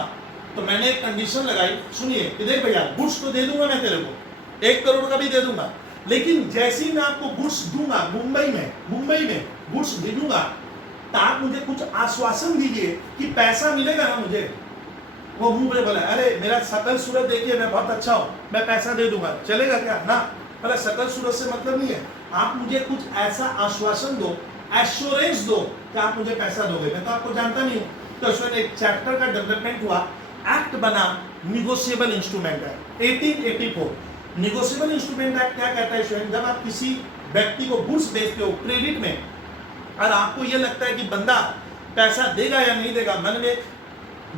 तो मैंने एक कंडीशन लगाई, सुनिए कि देख भैया गुड्स तो दे दूंगा मैं तेरे को, 1 करोड़ का भी दे दूंगा, लेकिन जैसे ही मैं आपको गुड्स दूंगा मुंबई में गुड्स भेजूंगा, तो आप मुझे कुछ आश्वासन दीजिए कि पैसा मिलेगा ना मुझे। वो मुंह पे बोला अरे मेरा शकल सूरत देखिए मैं बहुत अच्छा हूँ, मैं पैसा दे दूंगा, चलेगा क्या? ना, अरे शकल सूरत से मतलब नहीं है, आप मुझे कुछ ऐसा आश्वासन दो, एश्योरेंस दो कि आप मुझे पैसा दोगे। मैं तो आपको जानता नहीं हूँ। तो उसमें एक चैप्टर का डेवलपमेंट हुआ, एक्ट बना negotiable instrument act 1884। Negotiable instrument act क्या कहता है स्टूडेंट, जब आप किसी व्यक्ति को गुड्स बेचते हो क्रेडिट में और आपको ये लगता है कि बंदा पैसा देगा या नहीं देगा, मन में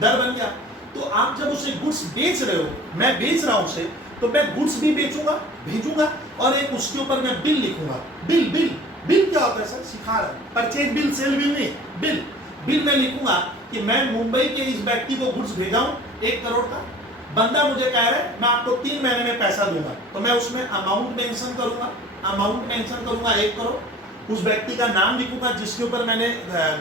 डर बन गया, तो आप जब उसे गुड्स बेच रहे हो, मैं बेच रहा हूं उसे, तो मैं गुड्स भी बेचूंगा, भेजूंगा और एक उसके ऊपर मैं बिल लिखूंगा। बिल बिल बिल क्या होता है सर? सिखा रहा हूं, परचेज बिल, सेल बिल नहीं, बिल। बिल में लिखूंगा कि मैं मुंबई के इस व्यक्ति को गुड्स भेजा हूं 1 करोड़ का, बंदा मुझे कह रहा है मैं आपको 3 महीने में पैसा दूंगा, तो मैं उसमें अमाउंट मेंशन करूंगा, 1 करोड़, उस व्यक्ति का नाम लिखूंगा जिसके ऊपर मैंने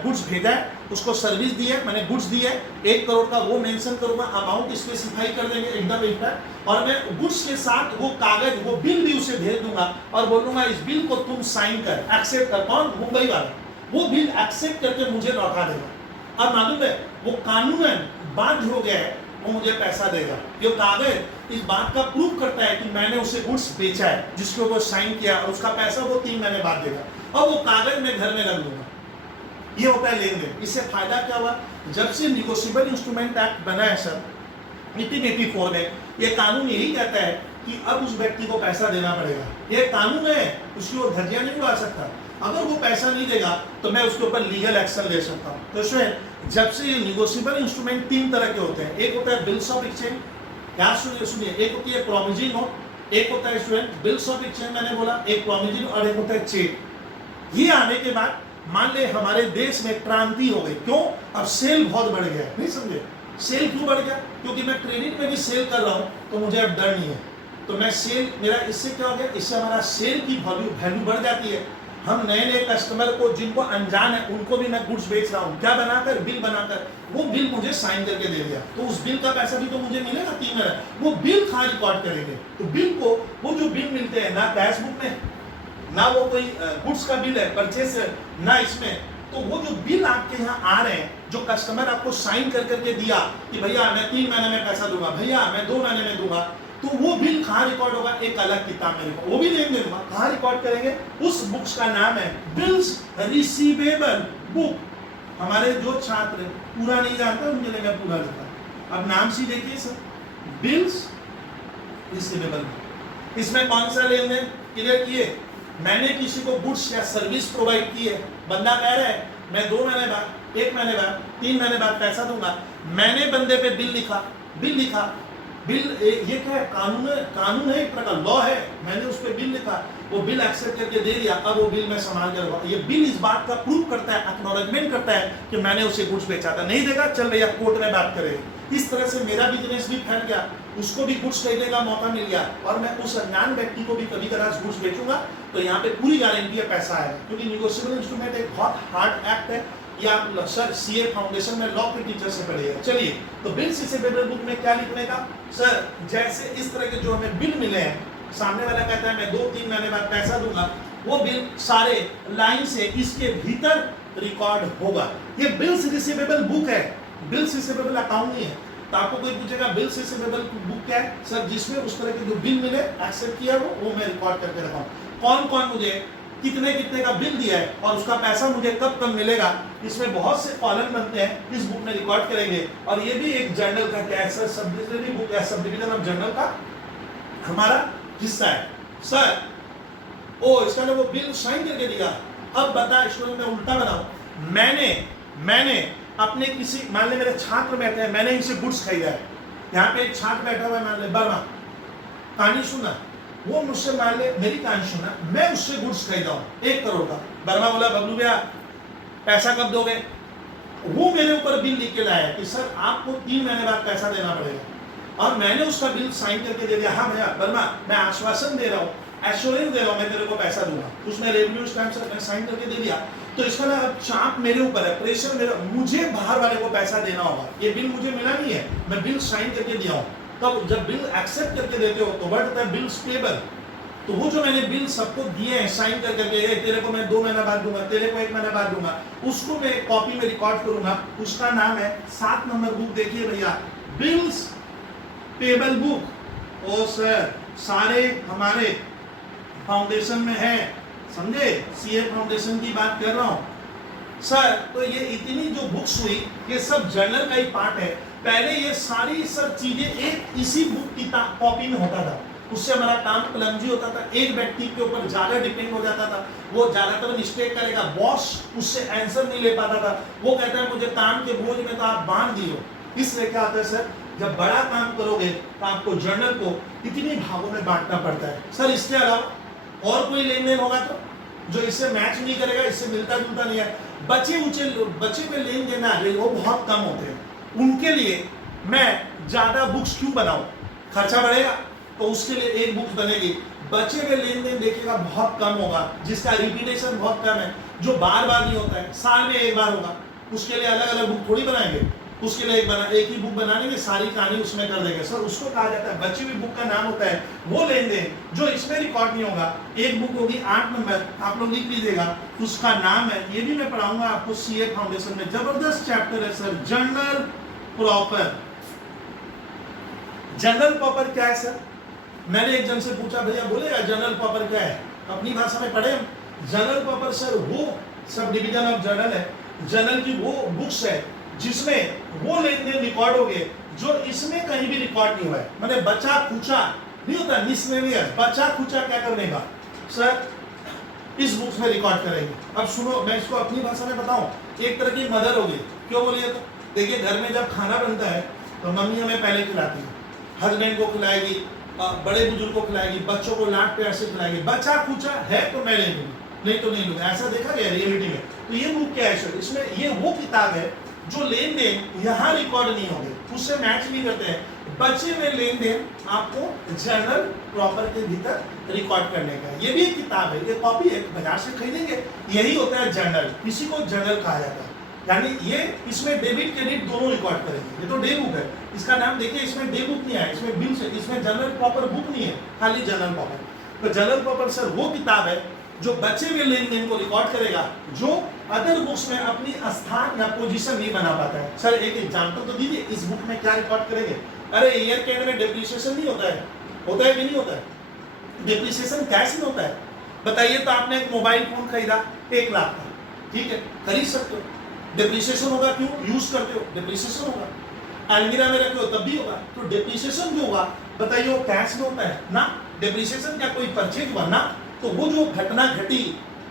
गुड्स भेजा है, उसको सर्विस दी है, मैंने गुड्स दी है 1 करोड़ का, वो मेंशन करूंगा, अमाउंट स्पेसिफाई कर देंगे एकदम इनफैक्ट, और मैं गुड्स के साथ वो कागज, वो बिल भी उसे भेज दूंगा और बोलूंगा इस बिल को तुम साइन कर, एक्सेप्ट कर। कौन? मुंबई वाला। वो बिल एक्सेप्ट करके मुझे लौटा देगा और मालूम है वो कानूनन बाध्य हो गया है, वो मुझे पैसा देगा। ये कागज इस बात का प्रूफ करता है कि मैंने उसे गुड्स बेचा है, जिसके ऊपर साइन किया, और उसका पैसा वो 3 महीने बाद देगा, और वो कागज मैं घर में रख दूंगा। ये होता है लेन देन। इससे फायदा क्या हुआ? जब से निगोशिएबल इंस्ट्रूमेंट एक्ट बना है सर 1884 में, ये कानून यही कहता है कि अब उस व्यक्ति को पैसा देना पड़ेगा। ये कानून है, उसकी वो धज्जियां नहीं उड़ा सकता। अगर वो पैसा नहीं देगा तो मैं उसके ऊपर लीगल एक्शन ले सकता हूँ। तो इसमें जब से ये निगोशिएबल इंस्ट्रूमेंट 3 तरह के होते हैं, एक होता है बिल्स ऑफ एक्सचेंज, क्या सुनिए, एक होती है प्रोमिजरी नोट, एक होता है स्टूडेंट बिल्स ऑफ एक्सचेंज, मैंने बोला एक प्रोमिजरी, और एक होता है चेक। ये आने के बाद मान ले हमारे देश में क्रांति हो गई। क्यों? अब सेल बहुत बढ़ गया है, नहीं समझे? सेल क्यों बढ़ गया? क्योंकि मैं क्रेडिट में भी सेल कर रहा हूँ, तो मुझे अब डर नहीं है। तो मैं सेल, मेरा इससे क्या हो गया? इससे हमारा सेल की वैल्यू बढ़ जाती है। हम नए नए कस्टमर को, जिनको अनजान है, उनको भी मैं गुड्स बेच रहा हूँ। क्या बनाकर? बिल बनाकर। वो बिल मुझे साइन करके दे दिया, तो उस बिल का पैसा भी तो मुझे मिलेगा 3 महीने। वो बिल कहाँ रिकॉर्ड करेंगे? तो बिल को, वो जो बिल मिलते हैं ना कैश बुक में, ना वो कोई गुड्स का बिल है परचेस, ना इसमें, तो वो जो बिल आपके यहाँ आ रहे हैं, जो कस्टमर आपको साइन कर करके दिया कि भैया मैं 3 महीने में पैसा दूंगा, भैया मैं 2 महीने में दूंगा, तो वो बिल कहाँ रिकॉर्ड होगा? एक अलग किताब में रिकॉर्ड, वो भी देंगे। कहाँ रिकॉर्ड करेंगे? उस बुक्स का नाम है बिल्स रिसीवेबल बुक। हमारे जो छात्र पूरा नहीं जानते उनके लिए मैं पूरा लिखा। अब नाम सी देखिए सर, बिल्स रिसीवेबल बुक। इसमें कौन सा लेन देन क्लियर किए? मैंने किसी को गुड्स या सर्विस प्रोवाइड की है, बंदा कह रहा है मैं 2 महीने बाद, 1 महीने बाद, 3 महीने बाद पैसा दूंगा, मैंने बंदे पे बिल लिखा, बिल ये क्या है? कानून है, एक प्रकार लॉ है। मैंने उस पर बिल लिखा, वो बिल एक्सेप्ट करके दे दिया, अब वो बिल मैं संभाल कर रखा। ये बिल इस बात का प्रूफ करता है, एक्नॉलेजमेंट करता है कि मैंने उसे गुड्स बेचा था। नहीं देगा, चल भैया कोर्ट में बात करेंगे। इस तरह से मेरा बिजनेस भी फैल गया, उसको भी गुड्स खरीदने का मौका मिल गया, और मैं उस अनजान व्यक्ति को भी कभी कभार गुड्स बेचूंगा, तो यहाँ पे पूरी गारंटी है पैसा आएगा। क्योंकि निगोशिएबल इंस्ट्रूमेंट एक बहुत हार्ड एक्ट है। ये आप सर सीए फाउंडेशन में लॉ के टीचर से पढ़िएगा। चलिए, तो बिल्स रिसीवेबल बुक में क्या लिखने का सर? जैसे इस तरह के जो हमें बिल मिले हैं, सामने वाला कहता है मैं 2-3 महीने बाद पैसा दूंगा, वो बिल सारे लाइन से इसके भीतर रिकॉर्ड होगा। ये बिल्स रिसीवेबल बुक है, बिल्स रिसीवेबल अकाउंट नहीं है। तो आपको कोई पूछेगा बिल्स रिसीवेबल बुक क्या है? सर जिसमें उस तरह के जो बिल मिले, एक्सेप्ट किया वो मैं रिकॉर्ड करके रखा हूँ। कौन कौन मुझे कितने कितने का बिल दिया है और उसका पैसा मुझे कब मिलेगा, इसमें बहुत से कॉलम बनते हैं, इस बुक में रिकॉर्ड करेंगे। और ये भी एक जर्नल का क्या है सर? सब्डिविजन बुक है, सब्डिविजन ऑफ जर्नल का हमारा हिस्सा है सर। ओ इसका ना वो बिल साइन करके दिया। अब बता स्टूडेंट, मैं उल्टा बनाऊं, मैंने अपने किसी, मान ले मेरे छात्र बैठे हैं, मैंने इनसे गुड्स खरीदा है। यहाँ पे एक छात्र बैठा हुआ है, मान ले बर्मा, कहानी सुना, वो मुझसे मान ले मेरी कहानी सुना, मैं उससे गुड्स खरीदा हूँ 1 करोड़ का। बर्मा बोला बबलू भैया पैसा कब दोगे? वो मेरे ऊपर बिल लिख के लाया कि सर आपको 3 महीने बाद पैसा देना पड़ेगा, और मैंने उसका बिल साइन करके दे दिया। हाँ भैया बर्मा, मैं आश्वासन दे रहा हूँ, एश्योरेंस दे रहा हूँ, मैं तेरे को पैसा दूंगा। उसमें रेवेन्यू स्टैम्प से मैं साइन करके दे दिया। तो इसका ना अब चाप मेरे ऊपर है, प्रेशर मेरे, मुझे बाहर वाले को पैसा देना होगा। ये बिल मुझे मिला नहीं है, मैं बिल साइन करके दिया हूँ। तब जब बिल एक्सेप्ट करके देते हो तो बढ़ता है बिल्स पेबल। तो वो जो मैंने बिल सबको दिए हैं साइन कर करके, तेरे को मैं 2 महीना बाद दूंगा, तेरे को 1 महीना बाद दूंगा, उसको मैं कॉपी में रिकॉर्ड करूंगा। उसका नाम है 7 नंबर बुक, देखिए भैया, बिल्स पेबल बुक, ओ सर सारे हमारे फाउंडेशन में है, समझे, सीए फाउंडेशन की बात कर रहा हूं सर। तो ये इतनी जो बुक्स हुई ये सब जर्नल का ही पार्ट है। पहले ये सारी सब चीजें एक इसी बुक की कॉपी में होता था, उससे हमारा काम क्लमजी होता था, एक व्यक्ति के ऊपर ज्यादा डिपेंड हो जाता था, वो ज्यादातर मिस्टेक करेगा, बॉस उससे आंसर नहीं ले पाता था, वो कहता है मुझे काम के बोझ में तो आप बांध दियो। इसलिए क्या होता है सर, जब बड़ा काम करोगे तो आपको जर्नल को इतनी भागों में बांटना पड़ता है। सर इसके अलावा और कोई लेन देन होगा तो जो इससे मैच नहीं करेगा, इससे मिलता जुलता नहीं है, बचे हुए लेन देन आ गए वो बहुत कम होते हैं, उनके लिए मैं ज्यादा बुक्स क्यों बनाऊं, खर्चा बढ़ेगा तो उसके लिए एक बुक बनेगी, बचे हुए लेन देन देखिएगा बहुत कम होगा, जिसका रिपीटेशन बहुत कम है, जो बार बार नहीं होता है, साल में एक बार होगा, उसके लिए अलग अलग बुक थोड़ी बनाएंगे, उसके लिए एक ही बुक बनाएंगे, सारी कहानी उसमें कर देंगे। सर उसको कहा जाता है, बची हुई बुक का नाम होता है वो लेन देन जो इसमें रिकॉर्ड नहीं होगा। एक बुक होगी 8 नंबर, आप लोग लिख लीजिएगा, उसका नाम है, ये भी मैं पढ़ाऊंगा आपको सीए फाउंडेशन में, जबरदस्त चैप्टर है sir, journal proper. Journal proper क्या है सर? मैंने एक जन से पूछा, भैया बोलेगा जर्नल प्रॉपर क्या है, अपनी भाषा में पढ़े हम। जर्नल प्रॉपर सर वो सब डिवीजन ऑफ जर्नल है, जर्नल की वो बुक्स है जिसमें वो लेन देन रिकॉर्ड हो गए जो इसमें कहीं भी रिकॉर्ड नहीं हुआ है, मैंने बचा खुचा नहीं होता, मिसलेनियस, बचा खुचा क्या करने का सर, इस बुक्स में रिकॉर्ड करेंगे। अब सुनो, मैं इसको अपनी भाषा में बताऊं, एक तरह की मदर होगी, क्यों बोलिए तो देखिए, घर में जब खाना बनता है तो मम्मी हमें पहले खिलाती है, हस्बैंड को खिलाएगी, बड़े बुजुर्ग को खिलाएगी, बच्चों को लाड प्यार से खिलाएगी, बचा खुचा है तो मैं ले लूंगी, नहीं तो नहीं लूंगा, ऐसा देखा गया रियलिटी में। तो ये बुक क्या है सर, इसमें ये वो किताब है जो लेन देन यहाँ रिकॉर्ड नहीं होंगे, उससे मैच नहीं करते हैं, बचे हुए लेन देन आपको जर्नल प्रॉपर के भीतर रिकॉर्ड करने का। ये भी एक किताब है, ये कॉपी है, बाजार से खरीदेंगे, यही होता है जर्नल, इसी को जर्नल कहा जाता है। यानी ये इसमें डेबिट क्रेडिट दोनों रिकॉर्ड करेंगे। ये तो डे बुक है, इसका नाम देखिए, इसमें डे बुक नहीं है, इसमें बिल से, इसमें जर्नल प्रॉपर बुक नहीं है, खाली जर्नल प्रॉपर। तो जर्नल प्रॉपर सर वो किताब है जो बचे हुए लेन देन को रिकॉर्ड करेगा, जो अदर बुक्स में अपनी स्थान या पोजीशन नहीं बना पाता है। सर एक एग्जांपल तो दीजिए, इस बुक में क्या रिकॉर्ड करेंगे? अरे ईयर के एंड में डेप्रिसिएशन नहीं होता है, होता है कि नहीं होता है? डेप्रिसिएशन कैश में होता है, बताइए। तो आपने एक मोबाइल फोन खरीदा 1 लाख का, ठीक है, खरीद सकते हो, डेप्रिसिएशन होगा, क्यों? यूज करते हो, डेप्रिसिएशन होगा, अलमीरा में रखे हो तब भी होगा, तो डेप्रिसिएशन जो होगा बताइए वो कैश में होता है ना? डेप्रिसिएशन क्या कोई परचेज हुआ ना? तो वो जो घटना घटी,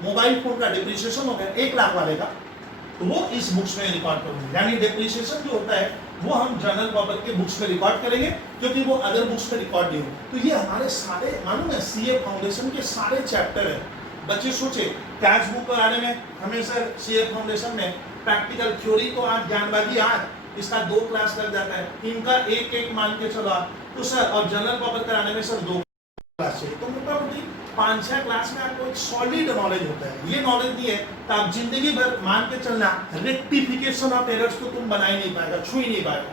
मोबाइल फोन का डेप्रिसिएशन हो गया 1 लाख वाले का, तो वो इस बुक्स में रिकॉर्ड करेंगे। यानी डेप्रिसिएशन जो होता है वो हम जर्नल प्रॉपर के बुक्स में रिकॉर्ड करेंगे, क्योंकि वो अदर बुक्स में रिकॉर्ड नहीं होगा। तो ये हमारे सारे, मालूम है, सीए फाउंडेशन के सारे चैप्टर है। बच्चे सोचे कैश बुक पर आने में हमें सर सीए फाउंडेशन में प्रैक्टिकल थ्योरी तो आज ज्ञानबाजी, आज इसका 2 क्लास लग जाता है, इनका एक मान के चलो आप, तो सर और जनरल प्रॉपर कराने में सर 2 क्लास चाहिए, तो मोटामोटी 5-6 क्लास में आपको एक सॉलिड नॉलेज होता है। ये नॉलेज नहीं है तो आप जिंदगी भर मान के चलना, रेक्टिफिकेशन ऑफ एरर्स को तुम बना ही नहीं पाएगा, छू ही नहीं पाएगा।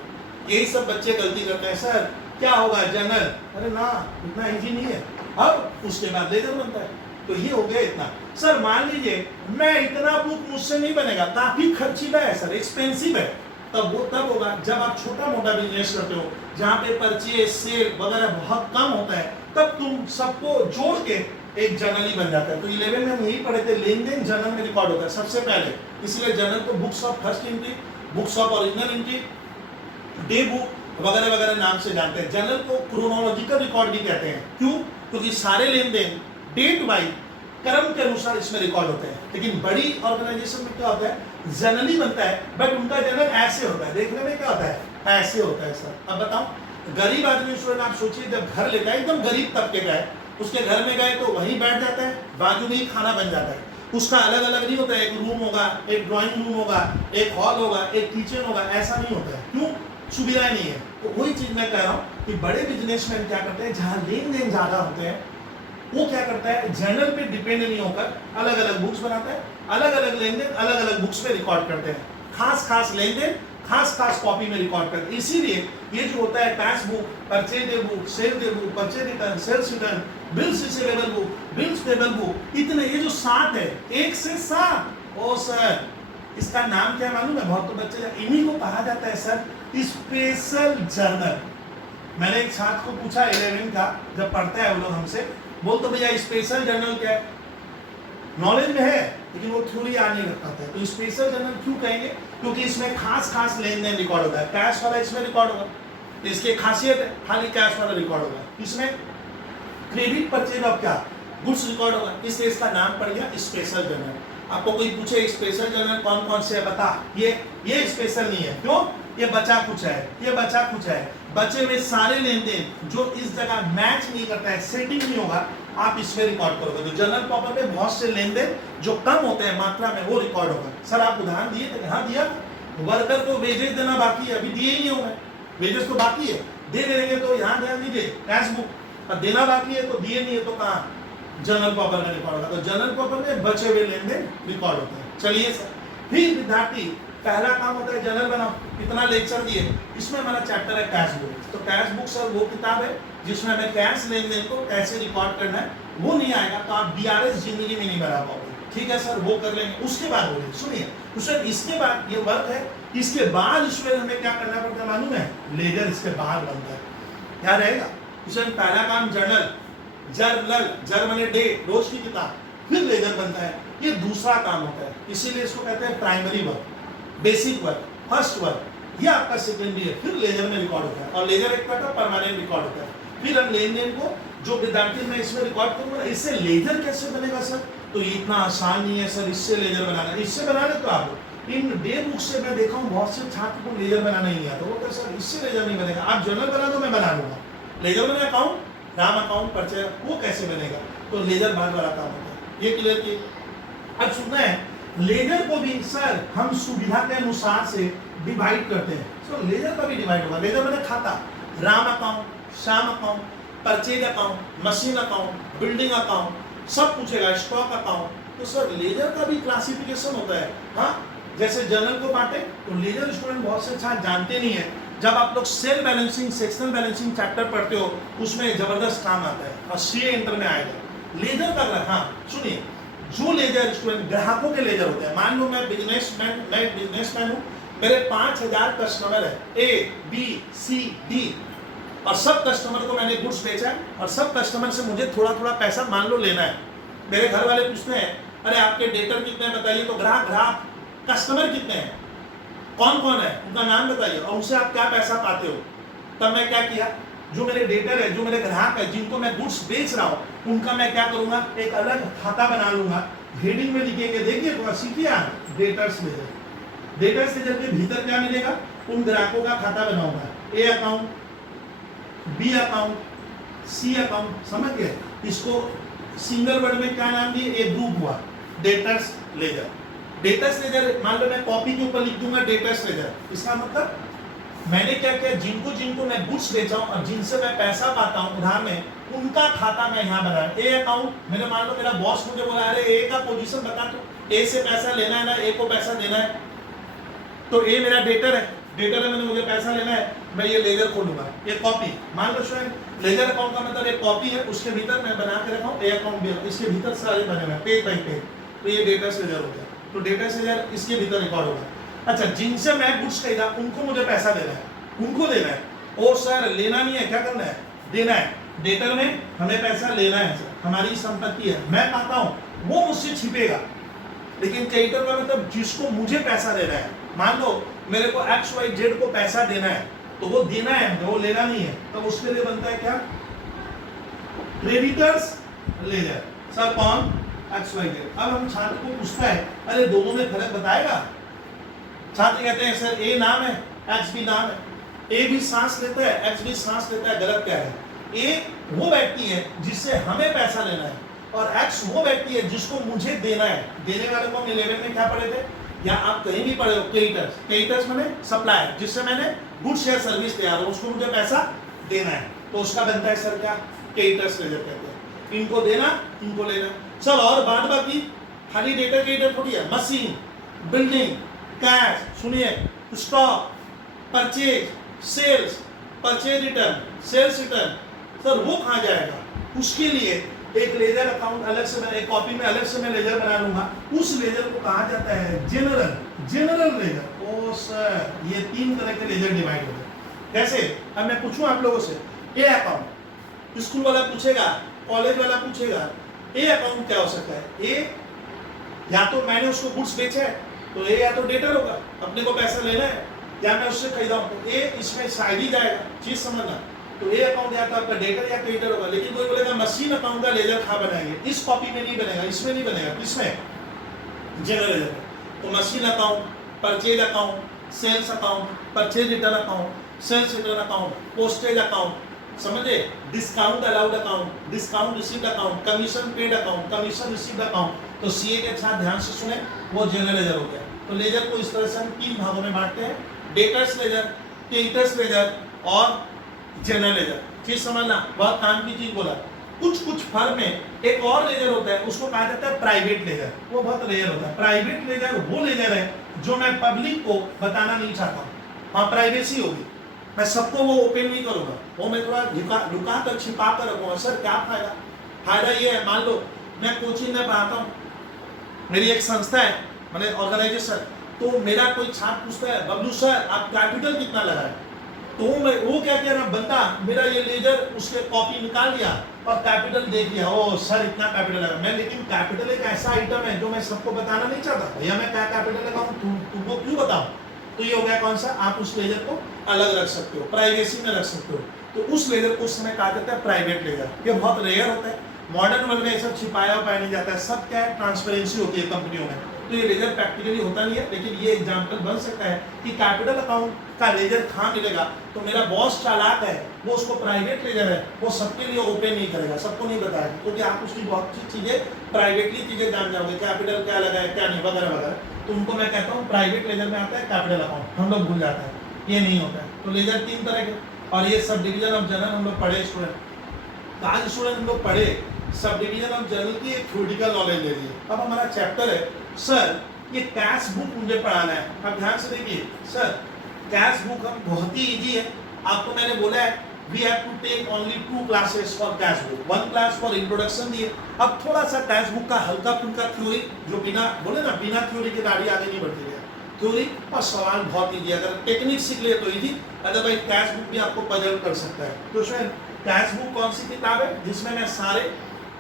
यही सब बच्चे गलती करते हैं, सर क्या होगा जनरल, अरे ना इतना इजी नहीं है, अब उसके बाद लेजर बनता है, तो ये हो गया इतना। सर मान लीजिए मैं इतना बुक मुझसे नहीं बनेगा, काफी खर्चीला है सर, एक्सपेंसिव है, तब वो तब होगा जब आप छोटा मोटा बिजनेस करते हो, जहाँ पे परचेज सेल वगैरह बहुत कम होता है, तब तुम सबको जोड़ के एक जर्नल ही बन जाता है। तो 11 में हम यही पढ़े थे, लेन देन जर्नल में रिकॉर्ड होता है सबसे पहले, इसलिए जर्नल को books of first entry, books of original entry, day book वगैरह वगैरह नाम से जानते हैं। जर्नल को क्रोनोलॉजिकल रिकॉर्ड भी कहते हैं, क्यों? क्योंकि सारे लेन देन डेट वाइज क्रम के अनुसार इसमें रिकॉर्ड होते हैं। लेकिन बड़ी ऑर्गेनाइजेशन में क्या होता है, जर्नल ही बनता है, बट उनका जर्नल ऐसे होता है, देखने में क्या होता है, ऐसे होता है सर। अब बताओ, गरीब आदमी स्टूडेंट, आप सोचिए जब घर लेता है, एकदम गरीब तबके का है, उसके घर में गए तो वहीं बैठ जाता है, बाजू में ही खाना बन जाता है, उसका अलग अलग नहीं होता है, एक रूम होगा, एक ड्राइंग रूम होगा, एक हॉल होगा, एक किचन होगा, ऐसा नहीं होता है, क्यों? सुविधाएं नहीं है। तो वही चीज मैं कह रहा हूँ कि बड़े बिजनेसमैन क्या करते हैं, जहाँ लेन देन ज्यादा होते हैं, वो क्या करता है, जर्नल पे डिपेंड नहीं होकर अलग अलग बुक्स बनाता है, अलग अलग लेन देन अलग अलग बुक्स पे रिकॉर्ड करते हैं, खास खास लेन देन खास खास कॉपी में रिकॉर्ड करते हैं। इसीलिए ये जो होता है cash book, purchase day book, sale day book, purchase return, sales return, bills receivable book, bills payable book, इतने ये जो 7 है, 1 से 7, ओ सर इसका नाम क्या मालूम है? बहुत तो बच्चे, इन्हीं को कहा जाता है सर स्पेशल जर्नल। मैंने एक छात्र को पूछा 11 का, जब पढ़ता है वो लोग हमसे, बोल तो भैया स्पेशल जर्नल क्या है? नॉलेज में है लेकिन वो थ्योरी याद नहीं रख पाता है। तो स्पेशल जर्नल क्यों कहेंगे? क्योंकि इसमें खास खास लेन देन रिकॉर्ड होता है। कैश वाला इसमें रिकॉर्ड होगा, तो इसकी खासियत है खाली कैश वाला रिकॉर्ड होगा। इसमें क्रेडिट परचेज ऑफ क्या गुड्स रिकॉर्ड होगा, इसलिए इसका नाम पड़ गया स्पेशल जर्नल। आपको कोई पूछे स्पेशल जर्नल कौन कौन से है बता, ये स्पेशल नहीं है। क्यों? ये बचा कुछ है, ये बचा कुछ है। बचे हुए सारे लेन देन जो इस जगह मैच नहीं करता है, सेटिंग नहीं होगा, आप इसमें रिकॉर्ड करोगे। तो जनरल प्रॉपर में बहुत से लेन देन जो कम होते हैं मात्रा में, वो रिकॉर्ड होगा। सर आप उदाहरण दिए थे, हाँ दिया। वर्कर को वेजेस देना बाकी है, अभी दिए ही नहीं होंगे, वेजेस तो बाकी है, दे देंगे। तो यहाँ ध्यान दीजिए कैश बुक, अब देना बाकी है तो दिए नहीं है, तो कहाँ जनरल प्रॉपर में रिकॉर्ड होगा। तो जनरल प्रॉपर में बचे हुए लेन देन रिकॉर्ड होते हैं। चलिए सर, फिर विद्यार्थी पहला काम होता है जनरल बनाओ। इतना लेक्चर दिए, इसमें हमारा चैप्टर है कैश बुक। तो कैश बुक सर वो किताब है जिसमें हमें कैश लेन देन को कैसे रिकॉर्ड करना है, वो नहीं आएगा तो आप DRS जिंदगी में नहीं बना पाओगे। ठीक है सर, वो कर लेंगे। उसके बाद बोलिए, सुनिए, उसमें इसके बाद ये वर्क है, इसके बाद इसमें हमें क्या करना पड़ता है मालूम है? लेजर इसके बाद बनता है। क्या रहेगा? इसमें पहला काम जर्नल, जर्नल जर माने डे, रोज की किताब, फिर लेजर बनता है। ये दूसरा काम होता है, इसीलिए इसको कहते हैं primary work, basic work, first work. ये आपका सेकेंडरी है, फिर लेजर में रिकॉर्ड होता है। और लेजर एक प्रकार का परमानेंट रिकॉर्ड होता है। फिर हम लेन देन को जो विद्यार्थी मैं इसमें रिकॉर्ड करूंगा, इससे लेजर कैसे बनेगा सर? तो ये इतना आसान नहीं है सर इससे लेजर बनाना। इससे बनाने तो आप इन डे बुक से मैं देखा हूँ बहुत से छात्र को लेजर बनाना नहीं आता। वो क्या सर इससे लेजर नहीं बनेगा, आप जर्नल बना दो मैं बना लूंगा। लेजर बने अकाउंट, नाम अकाउंट परिचय, वो कैसे बनेगा? तो लेजर बाद वाला काम होता है। ये क्लियर किए? अब सुनना है, लेजर को भी सर हम सुविधा के अनुसार से डिवाइड करते हैं। सो लेजर का भी डिवाइड होगा। लेजर मैंने खाता, Ram account, Shyam account, purchase account, machine account, building account, सब पूछेगा, स्टॉक अकाउंट। तो सर लेजर का भी क्लासिफिकेशन होता है। हाँ, जैसे जनरल को बांटे तो लेजर स्टूडेंट बहुत से अच्छा जानते नहीं है। जब आप लोग self balancing, sectional balancing chapter पढ़ते हो, उसमें जबरदस्त काम आता है और CA इंटर में आएगा लेजर का। हाँ सुनिए, जो लेजर स्टूडेंट ग्राहकों के लेजर होते हैं, मान लो मैं बिजनेसमैन हूँ, मेरे 5000 कस्टमर है, A, B, C, D, और सब कस्टमर को मैंने गुड्स बेचा है और सब कस्टमर से मुझे थोड़ा थोड़ा पैसा मान लो लेना है। मेरे घर वाले पूछते हैं अरे आपके डेटर कितने हैं बताइए, तो ग्राहक कस्टमर कितने हैं, कौन कौन है, उनका नाम बताइए और उनसे आप क्या पैसा पाते हो। तब मैं क्या किया, जो मेरे डेटर है, जो मेरे ग्राहक है, जिनको मैं गुड्स बेच रहा हूँ, उनका मैं क्या करूंगा, एक अलग खाता बना लूंगा। हेडिंग में लिखेंगे, देखिए तो सीखिए, डेटर्स लेजर। डेटर्स लेजर के भीतर क्या मिलेगा, उन ग्राहकों का खाता बनाऊंगा। A account, B account, C account, समझ गए? इसको सिंगल वर्ड में क्या नाम दिए, एक ग्रुप हुआ डेटर्स लेजर। डेटर्स लेजर मान लो मैं कॉपी के ऊपर लिख दूंगा डेटर्स लेजर। इसका मतलब मैंने क्या किया, जिनको जिनको मैं गुड्स बेचा हूं और जिनसे मैं पैसा पाता हूं उधार में, उनका खाता मैं यहाँ बनाया। A अकाउंट, मैंने मान लो मेरा बॉस मुझे बोला अरे A का पोजीशन बता, तो A से पैसा लेना है ना, A को पैसा देना है, तो A मेरा डेटर है, मैंने मुझे पैसा लेना है, मैं ये लेजर खोलूंगा, ये कॉपी। मान लो स्टूडेंट लेजर अकाउंट का मतलब एक कॉपी है, उसके भीतर मैं बना के रखा हूँ A अकाउंट भी, इसके भीतर सारे बने हुए पेज बाई पेज, तो ये डेटर्स लेजर हो गया। तो डेटर्स लेजर इसके भीतर रिकॉर्ड होगा। अच्छा, जिनसे मैं गुड्स खरीदा उनको मुझे पैसा देना है, उनको देना है। ओ सर लेना नहीं है, क्या करना है, देना है। डेटर में हमें पैसा लेना है सर, हमारी संपत्ति है, मैं पाता हूँ, वो मुझसे छिपेगा। लेकिन क्रेडिटर का मतलब जिसको मुझे पैसा देना है, मान लो मेरे को XYZ को पैसा देना है, तो वो देना है, वो लेना नहीं है, तो उसके लिए बनता है क्या, क्रेडिटर्स लेजर। सर कौन, XYZ। अब हम छात्र को पूछता है अरे दोनों में फर्क बताएगा, छात्र कहते हैं सर A नाम है, X भी नाम है, A भी सांस लेता है, X भी सांस लेता है। गलत क्या है, A वो व्यक्ति है जिससे हमें पैसा लेना है और X वो व्यक्ति है जिसको मुझे देना है। देने वाले को हम 11 में क्या पढ़े थे, या आप कहीं भी पढ़े हो, क्रेडिटर्स। क्रेडिटर्स मैंने सप्लायर, जिससे मैंने गुड्स या सर्विस तैयार हो, उसको मुझे पैसा देना है, तो उसका बनता है सर क्या, क्रेडिटर्स लेजर कहते हैं। इनको देना, इनको लेना। चलो और बाद बाकी खाली डेटर क्रेडिटर थोड़ी है, मशीन, बिल्डिंग, कैश, सुनिए, stock, purchase, sales, purchase return, sales return, sir वो कहाँ जाएगा, उसके लिए एक लेजर अकाउंट अलग से एक कॉपी में अलग से मैं लेजर बना लूंगा, उस लेजर को कहा जाता है जनरल लेजर। ओ सर, ये 3 तरह के लेजर डिवाइड हो गए। कैसे? अब मैं पूछूं आप लोगों से, ए अकाउंट स्कूल वाला पूछेगा, कॉलेज वाला पूछेगा, ए अकाउंट क्या हो सकता है? ए या तो मैंने उसको गुड्स बेचा है तो ए या तो डेटर होगा, अपने को पैसा लेना है, या मैं उससे खरीदा हूं तो ए इसमें शायद ही जाएगा, चीज समझना। तो ए अकाउंट या तो आपका डेटर या क्रेडिटर होगा। लेकिन कोई बोलेगा मशीन अकाउंट का लेजर कहाँ बनाएंगे? इस कॉपी में नहीं बनेगा, इसमें नहीं बनेगा, किसमें? जनरल लेजर में। तो machine account, purchase account, sales account, purchase return account, sales return account, postage account, समझे? Discount allowed account, discount received account, commission paid account, commission received account. तो सीए के साथ ध्यान से सुने, वो जनरल लेजर हो गया। तो लेजर को इस तरह से हम 3 भागों में बांटते हैं, डेटर्स लेजर, क्रेडिटर्स लेजर और जनरल लेजर। चीज समझना, बहुत काम की चीज बोला। कुछ फर्म में एक और लेजर होता है, उसको कहा जाता है प्राइवेट लेजर। वो बहुत रेयर होता है। प्राइवेट लेजर वो लेजर है जो मैं पब्लिक को बताना नहीं चाहता हूँ, हाँ प्राइवेसी होगी, मैं सबको वो ओपन नहीं करूंगा, वो मैं थोड़ा लुका कर छिपा कर रखूंगा। सर क्या फायदा? फायदा ये है, मान लो मैं कोचिंग में पढ़ाता हूँ, मेरी एक संस्था है, मैंने ऑर्गेनाइजेशन, तो मेरा कोई छात्र पूछता है बबलू सर आप कैपिटल कितना लगाए? तो वो क्या कह रहा, बंदा मेरा ये लेजर उसके कॉपी निकाल लिया और कैपिटल देख लिया, ओ सर इतना कैपिटल लगा मैं। लेकिन कैपिटल एक ऐसा आइटम है जो मैं सबको बताना नहीं चाहता, भैया मैं क्या कैपिटल लगाऊं, तुमको क्यों बताऊं? तो ये हो गया कौन सा? आप उस लेजर को अलग रख सकते हो, प्राइवेसी में रख सकते हो। तो उस लेजर को उस समय कहा जाता है प्राइवेट लेजर। ये बहुत रेयर होता है, मॉडर्न वर्ल्ड में ये सब छिपाया उपाया नहीं जाता है, सब क्या है ट्रांसपेरेंसी होती है कंपनियों में। तो ये लेजर प्रैक्टिकली होता नहीं है, लेकिन ये एग्जांपल बन सकता है कि कैपिटल अकाउंट का लेजर कहाँ मिलेगा। तो मेरा बॉस चालाक है, वो उसको प्राइवेट लेजर है, वो सबके लिए ओपन नहीं करेगा, सबको नहीं बताएगा, क्योंकि आप उसकी बहुत सी चीजें प्राइवेटली चीजें जान जाओगे, कैपिटल क्या लगा है क्या नहीं वगैरह वगैरह। तो उनको मैं कहता हूँ प्राइवेट लेजर में आता है कैपिटल अकाउंट, हम लोग भूल जाते हैं, ये नहीं होता है। तो लेजर 3 तरह के, और ये सब डिवीजन ऑफ जनरल हम लोग पढ़े स्टूडेंट। आज स्टूडेंट हम लोग पढ़े सब डिवीजन ऑफ जनरल की एक थ्योरेटिकल नॉलेज ले लिए। अब हमारा चैप्टर है सर ये कैश बुक मुझे पढ़ाना है। अब ध्यान से देखिए सर, कैश बुक हम बहुत ही इजी है, आपको मैंने बोला है we have to take only 2 classes for cash book, 1 class for introduction दिए। अब थोड़ा सा कैश बुक का हल्का फुल्का थ्योरी, जो बिना बोले ना बिना थ्योरी के गाड़ी आगे नहीं बढ़ती है, थ्योरी और सवाल बहुत इजी, अगर टेक्निक सीख ले तो इजी, अदरवाइज कैश बुक भी आपको पजल कर सकता है। तो उसमें कैश बुक कौन सी किताब है जिसमें मैं सारे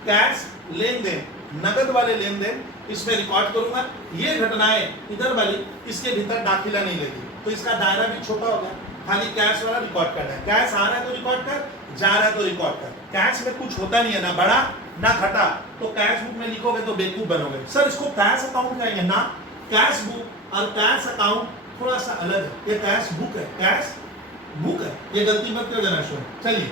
कैश लेन देन, नगद वाले लेन देन इसमें रिकॉर्ड करूंगा। ये घटनाएं इधर वाली इसके भीतर दाखिला नहीं लेगी, तो इसका दायरा भी छोटा हो गया, खाली कैश वाला रिकॉर्ड करना है। कैश आ रहा है तो रिकॉर्ड कर, जा रहा है तो रिकॉर्ड कर। कैश में कुछ होता नहीं है, ना बढ़ा ना घटा, तो कैश बुक में लिखोगे तो बेवकूफ बनोगे। सर इसको कैश अकाउंट कहेंगे ना, कैश बुक और कैश अकाउंट थोड़ा सा अलग है। ये कैश बुक है, कैश बुक है, ये गलती मत कर देना। चलिए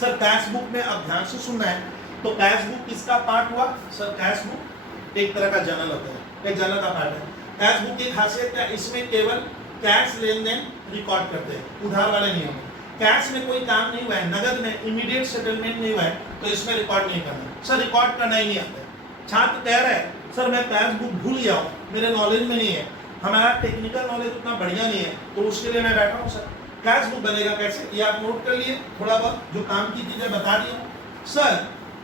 सर कैश बुक में अब ध्यान से सुनना है। तो कैश बुक किसका पार्ट हुआ? सर कैश बुक एक तरह का जर्नल होता है, एक जर्नल का पार्ट है। कैश बुक की खासियत क्या? इसमें केवल कैश लेन देन रिकॉर्ड करते हैं, उधार वाले नहीं होंगे। कैश में कोई काम नहीं हुआ है, नगद में इमीडिएट सेटलमेंट नहीं हुआ है, तो इसमें रिकॉर्ड नहीं करना। सर रिकॉर्ड करना ही नहीं आता है। छात्र कह रहा है सर मैं कैश बुक भूल गया हूँ, मेरे नॉलेज में नहीं है, हमारा टेक्निकल नॉलेज उतना बढ़िया नहीं है, तो उसके लिए मैं बैठा हूँ सर कैश बुक बनेगा कैसे, ये आप नोट कर लिए, थोड़ा बहुत जो काम की चीजें बता दी। सर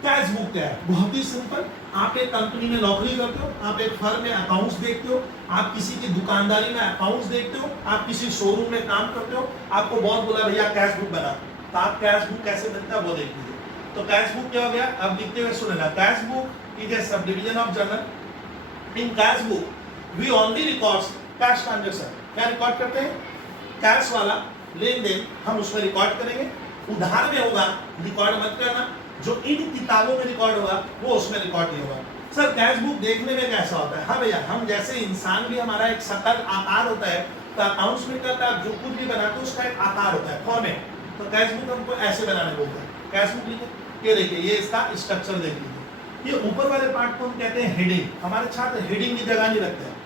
कैश बुक क्या है? बहुत ही सिंपल, आप एक कंपनी में नौकरी करते हो, आप एक फर्म में अकाउंट्स देखते हो, आप किसी की दुकानदारी में अकाउंट्स देखते हो, आप किसी शोरूम में काम करते हो, आपको बहुत बोला भैया कैश बुक बना, तो आप कैश बुक कैसे बनता है वो देख लीजिए। तो कैश बुक क्या हो गया? अब लिखते हुए सुनेगा, cash book is a sub division of journal. In cash book we only records cash transaction. क्या रिकॉर्ड करते हैं? कैश वाला लेन देन हम उसमें रिकॉर्ड करेंगे। उधार में होगा रिकॉर्ड मत करना, जो इन किताबों में रिकॉर्ड होगा वो उसमें रिकॉर्ड नहीं होगा। सर कैश बुक देखने में कैसा होता है? हाँ भैया, हम जैसे इंसान भी हमारा एक शकल आकार होता है, तो अकाउंट्स में करता है जो कुछ भी बनाते हैं उसका एक आकार होता है, फॉर्मेट। तो कैश बुक हमको ऐसे बनाने बोलते हैं। कैश बुक लिखे, ये देखिए ये इसका स्ट्रक्चर देख लीजिए। ये ऊपर वाले पार्ट को हम कहते हैं हेडिंग। हमारे छात्र हेडिंग की जगह नहीं रखते हैं,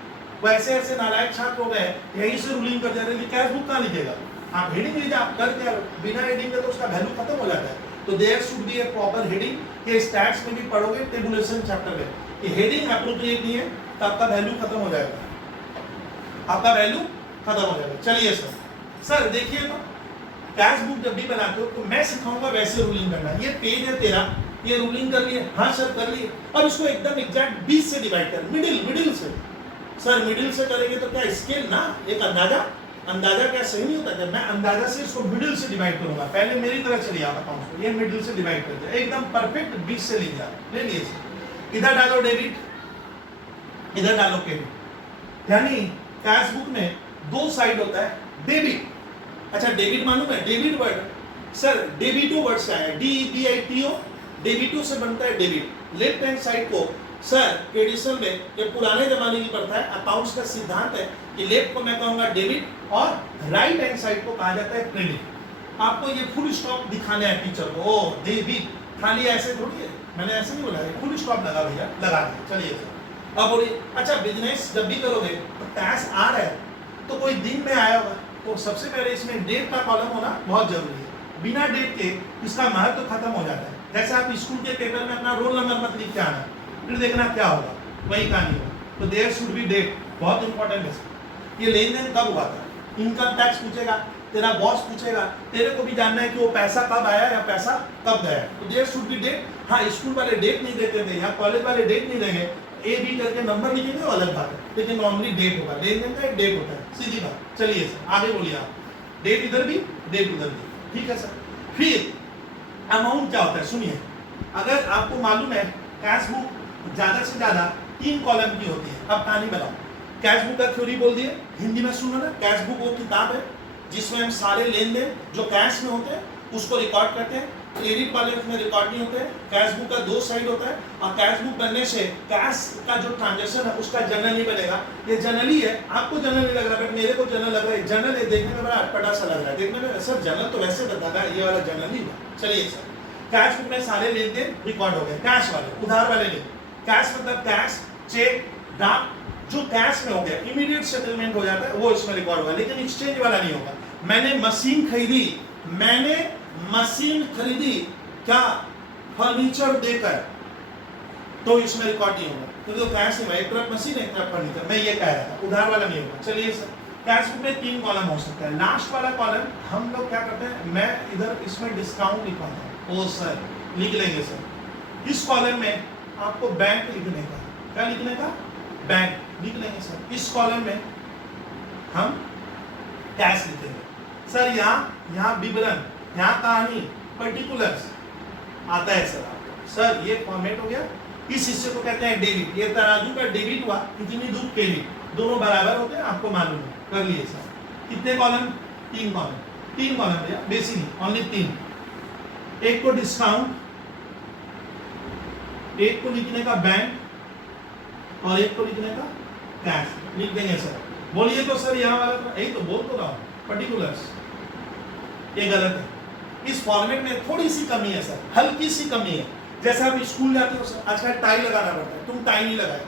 वो ऐसे ऐसे नालायक छात्र हो गए यहीं से रूलिंग कर जा रहे हैं, कैश बुक कहाँ लिखेगा? आप हेडिंग लीजिए, आप कर क्या, बिना हेडिंग के तो उसका वैल्यू खत्म हो जाता है। तो there should be a proper heading. ये स्टैट्स में भी पढ़ोगे टेबुलेशन चैप्टर में, कि हेडिंग एप्रोप्रिएट नहीं है तो आपका वैल्यू खत्म हो जाएगा, आपका वैल्यू खत्म हो जाएगा। चलिए सर देखिए तो कैश बुक जब भी बनाते हो तो मैं सिखाऊंगा वैसे रूलिंग करना। ये पेज है तेरा, ये रूलिंग कर लिए, हाँ सर कर लिए। अब इसको एकदम एग्जैक्ट 20 से डिवाइड कर, मिडिल से। सर मिडिल से करेंगे तो क्या स्केल ना, एक अंदाजा क्या सही नहीं होता? जब मैं अंदाजा से इसको मिडिल से डिवाइड करूंगा, पहले मेरी तरह चलिए आप अकाउंट को, ये मिडिल से डिवाइड कर दिया, एकदम परफेक्ट 20 से ले लिए। इधर डालो डेबिट, इधर डालो क्रेडिट। यानी कैश बुक में दो साइड होता है, डेबिट। अच्छा डेबिट मालूम है, डेबिट वर्ड सर डेबिटो वर्ड से आया, DEBITO, डेबिटो से बनता है डेबिट। लेफ्ट हैंड साइड को सर ट्रेडिशनल में, ये पुराने जमाने की प्रथा है, अकाउंट्स का सिद्धांत है कि लेफ्ट को मैं कहूंगा डेबिट और राइट हैंड साइड को कहा जाता है क्रेडिट। आपको ये फुल स्टॉप दिखाना है टीचर को, ओ डेबिट, खाली ऐसे थोड़ी है, मैंने ऐसे नहीं बोला, फुल स्टॉप लगा भैया, लगा दिया। चलिए सर अब बोलिए, अच्छा बिजनेस जब भी करोगे तो कैश आ रहा है तो कोई दिन में आया होगा, तो सबसे पहले इसमें डेट का कॉलम होना बहुत जरूरी है। बिना डेट के इसका महत्व खत्म हो जाता है। जैसे आप स्कूल के पेपर में अपना रोल नंबर मत लिख के आना, फिर देखना क्या होगा, वही कहानी होगा। तो देयर शुड बी डेट, बहुत इंपॉर्टेंट है। ये लेन देन कब हुआ था, इनकम टैक्स पूछेगा, तेरा बॉस पूछेगा, तेरे को भी जानना है कि वो पैसा कब आया या पैसा कब गया, तो देयर शुड बी डेट। हाँ स्कूल वाले डेट नहीं देते थे, यहाँ कॉलेज वाले डेट नहीं देंगे, AB करके नंबर लिखेंगे वो अलग बात है, लेकिन नॉर्मली डेट होगा, लेन देन का एक डेट होता है, सीधी बात। चलिए सर आगे बोलिए आप, डेट इधर भी डेट उधर भी, ठीक है सर। फिर अमाउंट क्या होता है सुनिए, अगर आपको मालूम है कैश बुक ज्यादा से ज्यादा 3 कॉलम की होती है। अब कहानी बताओ, कैश बुक का थ्योरी बोल दिए, हिंदी में सुनो ना, कैश बुक वो किताब है जिसमें हम सारे लेन देन जो कैश में होते हैं उसको रिकॉर्ड करते हैं। क्रेडिट वाले उसमें रिकॉर्ड नहीं होते हैं। कैश बुक का 2 साइड होता है, और कैश बुक बनने से कैश का जो ट्रांजेक्शन है उसका जर्नल नहीं बनेगा। ये जर्नल ही है, आपको जर्नल नहीं लग रहा, बट मेरे को जर्नल लग रहा है। जर्नल है देखने में बड़ा अटपटा सा लग रहा है, देखने में सर जर्नल तो वैसे बताता है, ये वाला जर्नल नहीं है। चलिए सर, कैश बुक में सारे लेन देन रिकॉर्ड हो गए, कैश वाले, उधार वाले लेन। कैश मतलब कैश, चेक, ड्राफ्ट, जो कैश में हो गया इमीडिएट सेटलमेंट हो जाता है, वो इसमें रिकॉर्ड होगा, लेकिन एक्सचेंज वाला नहीं होगा। मैंने मशीन खरीदी, क्या फर्नीचर देकर, तो इसमें रिकॉर्ड नहीं होगा, क्योंकि तो कैश नहीं, एक तरफ मशीन एक तरफ फर्नीचर, मैं ये कह रहा था, उधार वाला नहीं होगा। चलिए सर, कैश बुक में 3 कॉलम हो सकता है। लास्ट वाला कॉलम हम लोग क्या करते हैं, मैं इधर इसमें डिस्काउंट लिखवाता हूँ, ओ सर लिख लेंगे सर। इस कॉलम में आपको बैंक लिखने का, क्या लिखने का, बैंक लिख लेंगे सर। इस कॉलम में हम कैश लिखेंगे सर। यहाँ विवरण, यहाँ कहानी, पर्टिकुलर्स आता है सर आपको। सर ये फॉर्मेट हो गया, इस हिस्से को कहते हैं डेबिट। ये तराजू का डेबिट हुआ, इतनी दूर क्रेडिट, दोनों बराबर होते हैं, आपको मालूम है, कर लिए सर। कितने कॉलम, 3 कॉलम, 3 कॉलम भैया, बेसिकली ओनली 3। एक को डिस्काउंट, एक को लिखने का बैंक, और एक को लिखने का कैश, लिख देंगे सर। बोलिए तो सर यहाँ वाला, यही तो बोल तो रहा हूँ, पर्टिकुलर्स, ये गलत है। इस फॉर्मेट में थोड़ी सी कमी है सर, हल्की सी कमी है। जैसे आप स्कूल जाते हो सर, आजकल टाई लगाना पड़ता है, तुम टाई नहीं लगाए,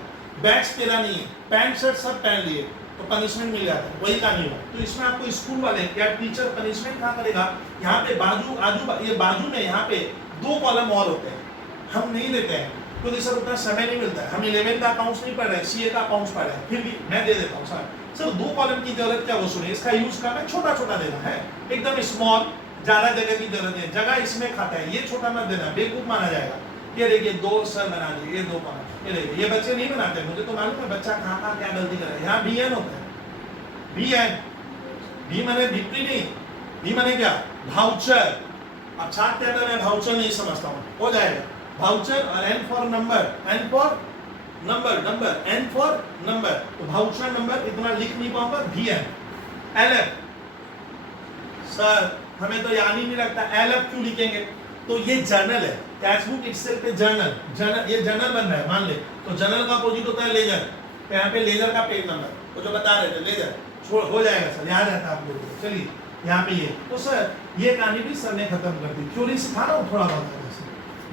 बैच तेरा नहीं है, पैंट शर्ट सब पहन लिए, तो पनिशमेंट मिल जाता है, वही कहानी होगा। तो इसमें आपको स्कूल वाले या टीचर पनिशमेंट कहाँ करेगा, यहाँ पे ये बाजू में यहाँ पे 2 कॉलम और होते हैं, हम नहीं देते हैं क्योंकि सर उतना समय नहीं मिलता है। हम 11 का अकाउंट्स नहीं पढ़ रहे हैं, CA का अकाउंट्स पढ़ रहे हैं, फिर भी मैं दे देता हूँ सर 2 कॉलम की जरूरत क्या, वो सुनिए, इसका यूज करना है, छोटा छोटा देना है, एकदम स्मॉल, ज्यादा जगह की जरूरत है, जगह इसमें खाता है, ये छोटा मत देना, बेवकूफ माना जाएगा। ये देखिए 2 सर बना दिए, ये 2 कॉलम, ये देखिए, ये बच्चे नहीं बनाते, मुझे तो मालूम है बच्चा कहाँ क्या गलती कर रहा है। यहाँ BN होता है, B माने बिक्री नहीं, B माने क्या, भाउचर। अब छात्र कहता है मैं भाउचर नहीं समझता हूँ, हो जाएगा भाउचर, और N for number, N for number, N for number, तो भाउचर नंबर इतना लिख नहीं पाऊंगा, VN। LF सर हमें तो याद ही नहीं लगता, LF क्यों लिखेंगे, तो ये जर्नल है, कैश बुक इटसेल्फ पे जर्नल, ये जर्नल बन रहा है, मान ले, तो जर्नल का अपोजिट होता है लेजर, तो यहाँ पे लेजर का पेज नंबर, वो जो बता रहे थे लेजर, हो जाएगा सर, याद रहता है आप लोगों को। चलिए यहाँ पे ये, तो सर ये कहानी भी सर ने खत्म कर दी, क्यों नहीं सिखा रहा हूँ, थोड़ा बहुत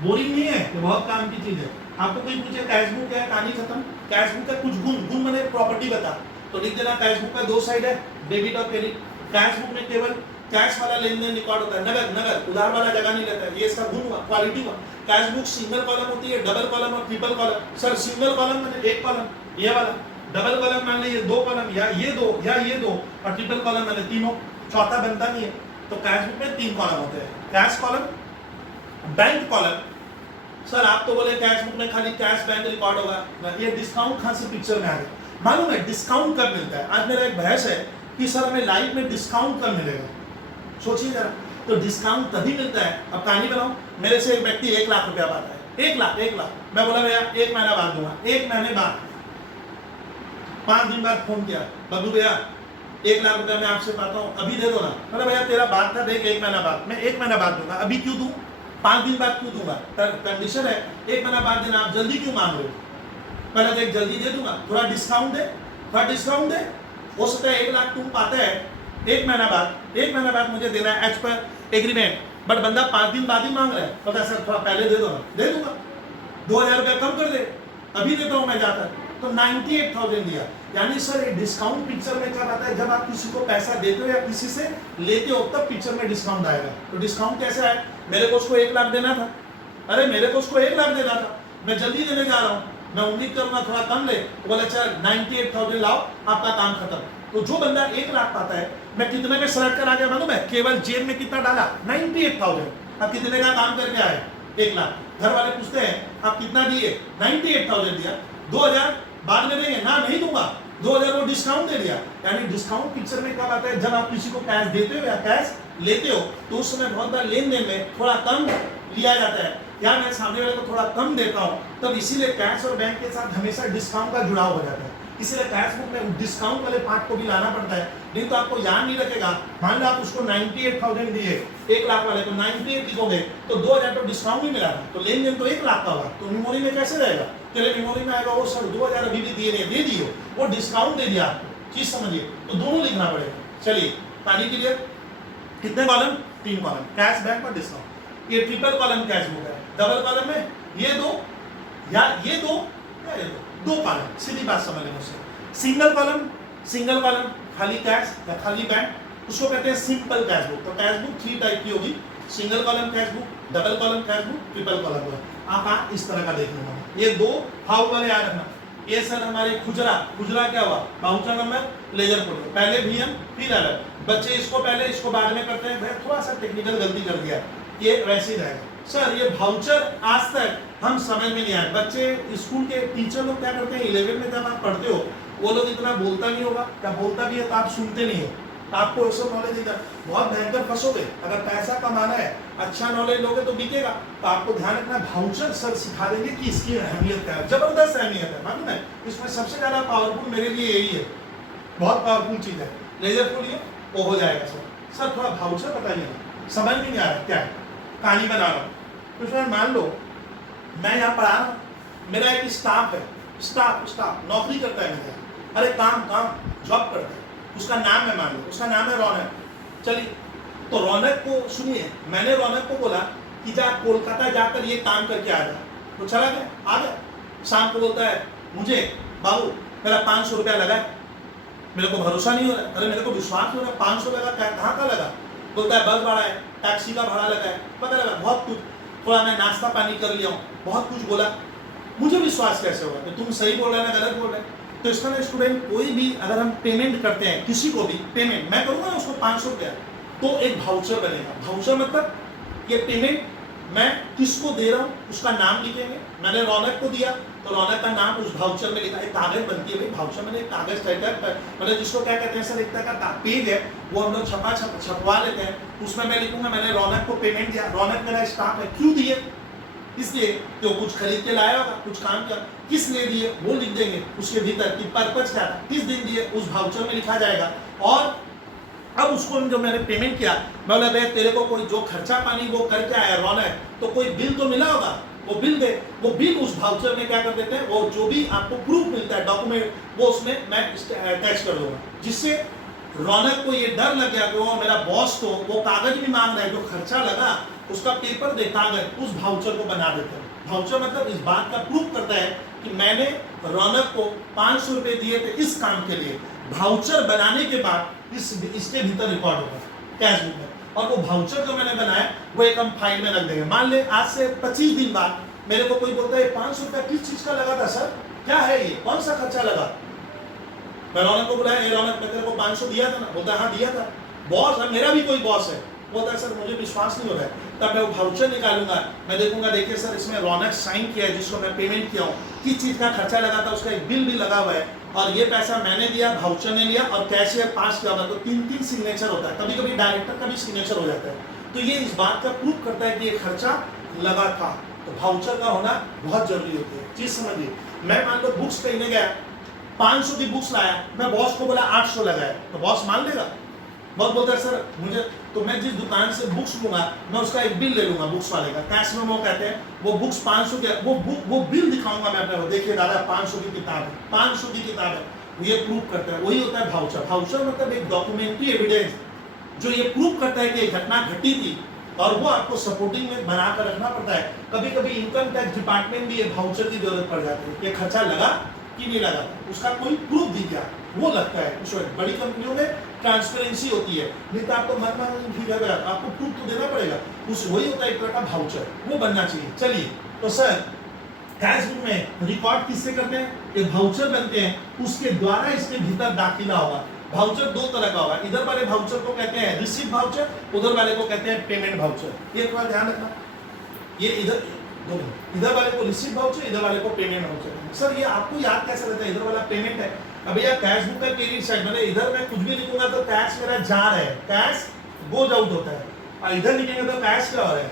बोरिंग नहीं है, ये बहुत काम की चीज है। आपको कोई पूछे कैश बुक क्या है, कहानी खत्म। कैश बुक का कुछ गुण मैंने प्रॉपर्टी बता, तो लिख देना, कैश बुक का 2 साइड है, डेबिट और क्रेडिट। कैश बुक में केवल कैश वाला लेन देन रिकॉर्ड होता है, नगद उधार वाला जगह नहीं लेता है, ये इसका गुण हुआ, क्वालिटी हुआ। कैश बुक सिंगल कॉलम होती है, डबल कॉलम और triple column. Sir single column मैंने 1 कॉलम, ये वाला, डबल कॉलम मान लीजिए 2 कॉलम, या ये 2 या ये 2, और ट्रिपल कॉलम मैंने 3, चौथा बनता नहीं है। तो कैश बुक में 3 कॉलम होते हैं, cash column, bank column, sir आप तो बोले कैश बुक में खाली कैश बैंक रिकॉर्ड होगा, ये डिस्काउंट कहाँ से पिक्चर में आ गया? मालूम है डिस्काउंट कब मिलता है? आज मेरा एक बहस है कि सर हमें लाइफ में डिस्काउंट कब मिलेगा। सोचिए जरा, तो डिस्काउंट तभी मिलता है। अब कहानी बनाओ, मेरे से एक व्यक्ति 1 लाख रुपया पाता है, 1 लाख, मैं बोला भैया 1 महीना बाद दूंगा। 1 महीने बाद, 5 दिन बाद फोन किया, बब्बू भैया 1 लाख रुपया मैं आपसे पाता हूँ, अभी दे दो ना। मतलब भैया तेरा बात था, देख 1 महीना बाद, मैं 1 महीना बाद दूंगा, अभी क्यों दूं? 5 दिन बाद क्यों दूंगा? कंडीशन है 1 महीना बाद देना, आप जल्दी क्यों मांग रहे हो? पहले देख जल्दी दे दूंगा, थोड़ा डिस्काउंट दे, थोड़ा डिस्काउंट दे। हो सकता है 1 लाख तुम पाते हैं 1 महीना बाद, 1 महीना बाद मुझे देना है एज पर एग्रीमेंट, बट बंदा 5 दिन बाद ही मांग रहा है। पता है सर थोड़ा पहले दे दो ना, दे दूंगा, 2000 रुपया कम कर दे, अभी देता हूँ मैं जाकर। तो 98,000 दिया। यानी सर ये डिस्काउंट पिक्चर में कब आता है? जब आप किसी को पैसा देते हो या किसी से लेते हो, तब पिक्चर में डिस्काउंट आएगा। तो डिस्काउंट कैसे आया? मेरे को उसको 1 लाख देना था, अरे मेरे को उसको 1 लाख देना था, मैं जल्दी देने जा रहा हूँ, मैं उम्मीद करूंगा थोड़ा कम ले, बोले चल 98,000 लाओ, आपका काम खत्म। तो जो बंदा 1 लाख पाता है, मैं कितने में सेलेक्ट करा गया मालूम है? केवल जेब में कितना डाला? 98,000। अब कितने का काम करके आए? 1 लाख। घर वाले पूछते हैं आप कितना दिए? 98,000 दिया। 2,000 बाद में देंगे ना, नहीं दूंगा, 2,000 वो डिस्काउंट दे दिया। यानी डिस्काउंट पिक्चर में कब आता है? जब आप किसी को कैश देते हो या कैश लेते हो, तो उस समय बहुत बार लेन देन में थोड़ा कम लिया जाता है, या मैं सामने वाले को थोड़ा कम देता हूं, तब इसीलिए कैश और बैंक के साथ हमेशा डिस्काउंट का जुड़ाव हो जाता है। इसीलिए कैश बुक में डिस्काउंट वाले पार्ट को भी लाना पड़ता है, नहीं तो आपको याद नहीं रखेगा। मान लो आप उसको 98,000 दिए, 1 लाख वाले को 98 लिखोगे, तो 2,000 तो डिस्काउंट ही मिला था, तो लेन देन तो 1 लाख का होगा, तो मेमोरी में कैसे रहेगा? चलिए मेमोरी में आएगा वो सर 2,000 अभी भी दिए नहीं, दे दिए, वो डिस्काउंट दे दिया आपको, चीज समझिए। तो दोनों लिखना पड़ेगा। चलिए पानी के लिए कितने कॉलम? 3 कॉलम, कैश बैंक और डिस्काउंट। ये ट्रिपल कॉलम कैश बुक है। डबल कॉलम में ये दो या ये दो या ये दो कॉलम, सीधी बात समझ लें मुझसे। सिंगल कॉलम खाली कैश या खाली बैंक, उसको कहते हैं सिंपल कैश बुक। तो कैश बुक 3 टाइप की होगी, single column cash book, double column cash book, triple column book. आप इस तरह का देख लेना, ये 2 हाउ वाले याद रखना। ये सर हमारे खुजरा क्या हुआ? बाउचर नंबर, लेजर कोड, पहले VM फिर अलग। बच्चे इसको पहले इसको बाद में करते हैं, थोड़ा सा टेक्निकल गलती कर दिया, ये वैसे ही रहेगा। सर ये भाउचर आज तक हम समझ में नहीं आए। बच्चे स्कूल के टीचर लोग क्या करते हैं, 11 में जब आप पढ़ते हो, वो लोग इतना बोलता नहीं होगा, या बोलता भी है तो आप सुनते नहीं हो, आपको ये सब नॉलेज देगा, बहुत भयंकर फंसोगे। अगर पैसा कमाना है, अच्छा नॉलेज लोगे तो बिकेगा। तो आपको ध्यान रखना, भाउचर सर सिखा देंगे कि इसकी अहमियत क्या है, जबरदस्त अहमियत है, मालूम है। इसमें सबसे ज्यादा पावरफुल मेरे लिए यही है, बहुत पावरफुल चीज है। लेजर खोलिए, वो हो जाएगा सर थोड़ा भाउचर बताइए ना, समझ में नहीं आ रहा क्या है, कहानी बना रहा हूँ। तो सर मान लो मैं यहाँ पढ़ा रहा हूँ, मेरा एक स्टाफ है, स्टाफ नौकरी करता है मेरा, अरे काम जॉब करता है, उसका नाम है, मान लो उसका नाम है रौनक। चलिए तो रौनक को सुनिए, मैंने रौनक को बोला कि जा कोलकाता जाकर ये काम करके आ जा, तो चला गया, आ गया। शाम को बोलता है मुझे, बाबू मेरा 500 रुपया लगा है, मेरे को भरोसा नहीं हो रहा, अरे मेरे को विश्वास हो रहा है, 500 लगा, कहाँ का लगा? बोलता है बस भाड़ा है, टैक्सी का भाड़ा लगा है, पता लगा बहुत कुछ, थोड़ा मैं नाश्ता पानी कर लिया हूँ, बहुत कुछ बोला, मुझे विश्वास कैसे होगा कि तुम सही बोल रहे हैं ना गलत बोल रहे हैं? तो इसका ना स्टूडेंट, कोई भी अगर हम पेमेंट करते हैं, किसी को भी पेमेंट मैं करूँगा ना उसको 500 रुपया, तो एक भाउचर बनेगा। भाउचर मतलब ये पेमेंट मैं किसको दे रहा हूँ उसका नाम लिखेंगे, मैंने रौनक को दिया तो रौनक का नाम उस भाउचर में लिखा, एक कागज बनती है भाई भाउचर, मैंने एक कागज कहते हैं, मतलब जिसको क्या कहते हैं सर, एक तरह का पेज है, वो हम लोग छपवा लेते हैं, उसमें मैं लिखूंगा मैंने रौनक को पेमेंट दिया, रौनक मेरा स्टाफ है, क्यों दिए? इसलिए तो कुछ खरीद के लाया होगा, कुछ काम किया, किस लिए दिए वो लिख देंगे उसके भीतर कि पर्पज क्या था, किस दिन दिए उस भाउचर में लिखा जाएगा। और अब उसको जो मैंने पेमेंट किया, मैं बोला भैया तेरे को कोई जो खर्चा पानी वो करके आया रौनक, तो कोई बिल तो मिला होगा, वो बिल दे, वो बिल उस भाउचर में क्या कर देते हैं, वो जो भी आपको प्रूफ मिलता है डॉक्यूमेंट, वो उसमें मैं अटैच कर दूंगा, जिससे रौनक को ये डर लग गया कि वो मेरा बॉस तो वो कागज भी मांग रहा है, जो खर्चा लगा उसका पेपर दे, कागज, उस भाउचर को बना देते हैं। भाउचर मतलब इस बात का प्रूफ करता है कि मैंने रौनक को 500 रुपए दिए थे इस काम के लिए। भाउचर बनाने के बाद इसके भीतर रिकॉर्ड होगा कैश बुक में, और वो भाउचर जो मैंने बनाया वो एक हम फाइल में रख देंगे। मान ले आज से 25 दिन बाद मेरे को कोई बोलता है 500 रुपया किस चीज का लगा था सर, क्या है ये, कौन सा खर्चा लगा? मैं रौनक को बुलाया, रौनक मैं तेरे को 500 दिया था ना, बोलता हाँ दिया था। बॉस है, मेरा भी कोई बॉस है, बोलता है सर मुझे विश्वास नहीं हो रहा है, तब मैं वो भाउचर निकालूंगा, मैं देखूंगा देखिए सर इसमें रौनक साइन किया है जिसको मैं पेमेंट किया हूँ, किस चीज का खर्चा लगा था उसका एक बिल भी लगा हुआ है, और ये पैसा मैंने दिया, भाउचर ने लिया और कैशियर पास किया होगा, तो 3-3 सिग्नेचर होता है, कभी कभी डायरेक्टर का भी सिग्नेचर हो जाता है। तो ये इस बात का प्रूफ करता है कि ये खर्चा लगा था। तो भाउचर का होना बहुत जरूरी होती है। चीज समझिए, मैं मान लो बुक्स खरीदने गया, 500 की बुक्स लाया, मैं बॉस को बोला 800 लगाया, तो बॉस मान लेगा? बॉस बोलता है सर मुझे, तो मैं जिस दुकान से बुक्स लूंगा मैं उसका एक बिल ले लूंगा बुक्स वाले का, कैश में वो कहते हैं वो बुक्स 500 के, वो बिल दिखाऊंगा मैं अपने को, देखिए दादा 500 की किताब है, 500 की किताब है, ये प्रूफ करता है। वही होता है भाउचर। भाउचर मतलब एक डॉक्यूमेंट्री एविडेंस जो ये प्रूफ करता है कि एक घटना घटी थी, और वो आपको सपोर्टिंग में बना कर रखना पड़ता है। कभी कभी इनकम टैक्स डिपार्टमेंट भी एक भाउचर की जरूरत पड़ जाती है, ये खर्चा लगा कि नहीं लगा, उसका कोई प्रूफ दी गया वो लगता है। उस बड़ी कंपनियों में ट्रांसपेरेंसी होती है, नहीं तो आपको मन आपको प्रूफ तो देना पड़ेगा, उस वही होता है एक तरह का भाउचर, वो बनना चाहिए। चलिए, तो सर कैश बुक में रिकॉर्ड किससे करते हैं? ये भाउचर बनते हैं, उसके द्वारा इसके भीतर दाखिला होगा। भाउचर दो तरह का होगा, इधर वाले भाउचर को कहते हैं रिसीव भाउचर, उधर वाले को कहते हैं पेमेंट भाउचर। ये थोड़ा ध्यान रखना, ये इधर वाले को रिसीव भाउचर, इधर वाले को पेमेंट भाउचर। सर ये आपको याद कैसे रहता है? इधर वाला पेमेंट है, अभी यार कैश बुक का क्रेडिट साइड, मतलब इधर मैं कुछ भी लिखूंगा तो कैश मेरा जा रहा है, कैश गोज आउट होता है, और इधर लिखेंगे तो कैश क्या हो रहा है?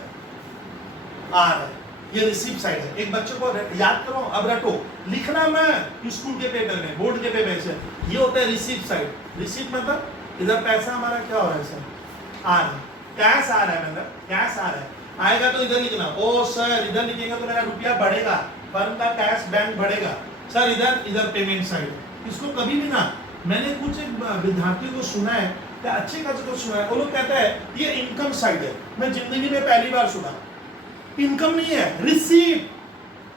आ रहा है। ये रिसीव साइड है। एक बच्चे को याद करो, अब रटो, लिखना मैं स्कूल के पेपर में, बोर्ड के पेपर से, ये होता है रिसीव साइड। रिसीव मतलब इधर पैसा हमारा क्या हो रहा है सर? आ रहा है, कैश आ रहा है, मतलब कैश आ रहा है, आएगा तो इधर लिखना। ओ सर इधर लिखेंगे तो मेरा रुपया बढ़ेगा, फर्म का कैश बैंक बढ़ेगा। सर इधर पेमेंट साइड है। इसको कभी भी ना, मैंने कुछ विद्यार्थियों को सुना है, या अच्छे खासे को सुना है, वो लोग कहता है ये इनकम साइड है। मैं जिंदगी में पहली बार सुना, इनकम नहीं है, रिसीव,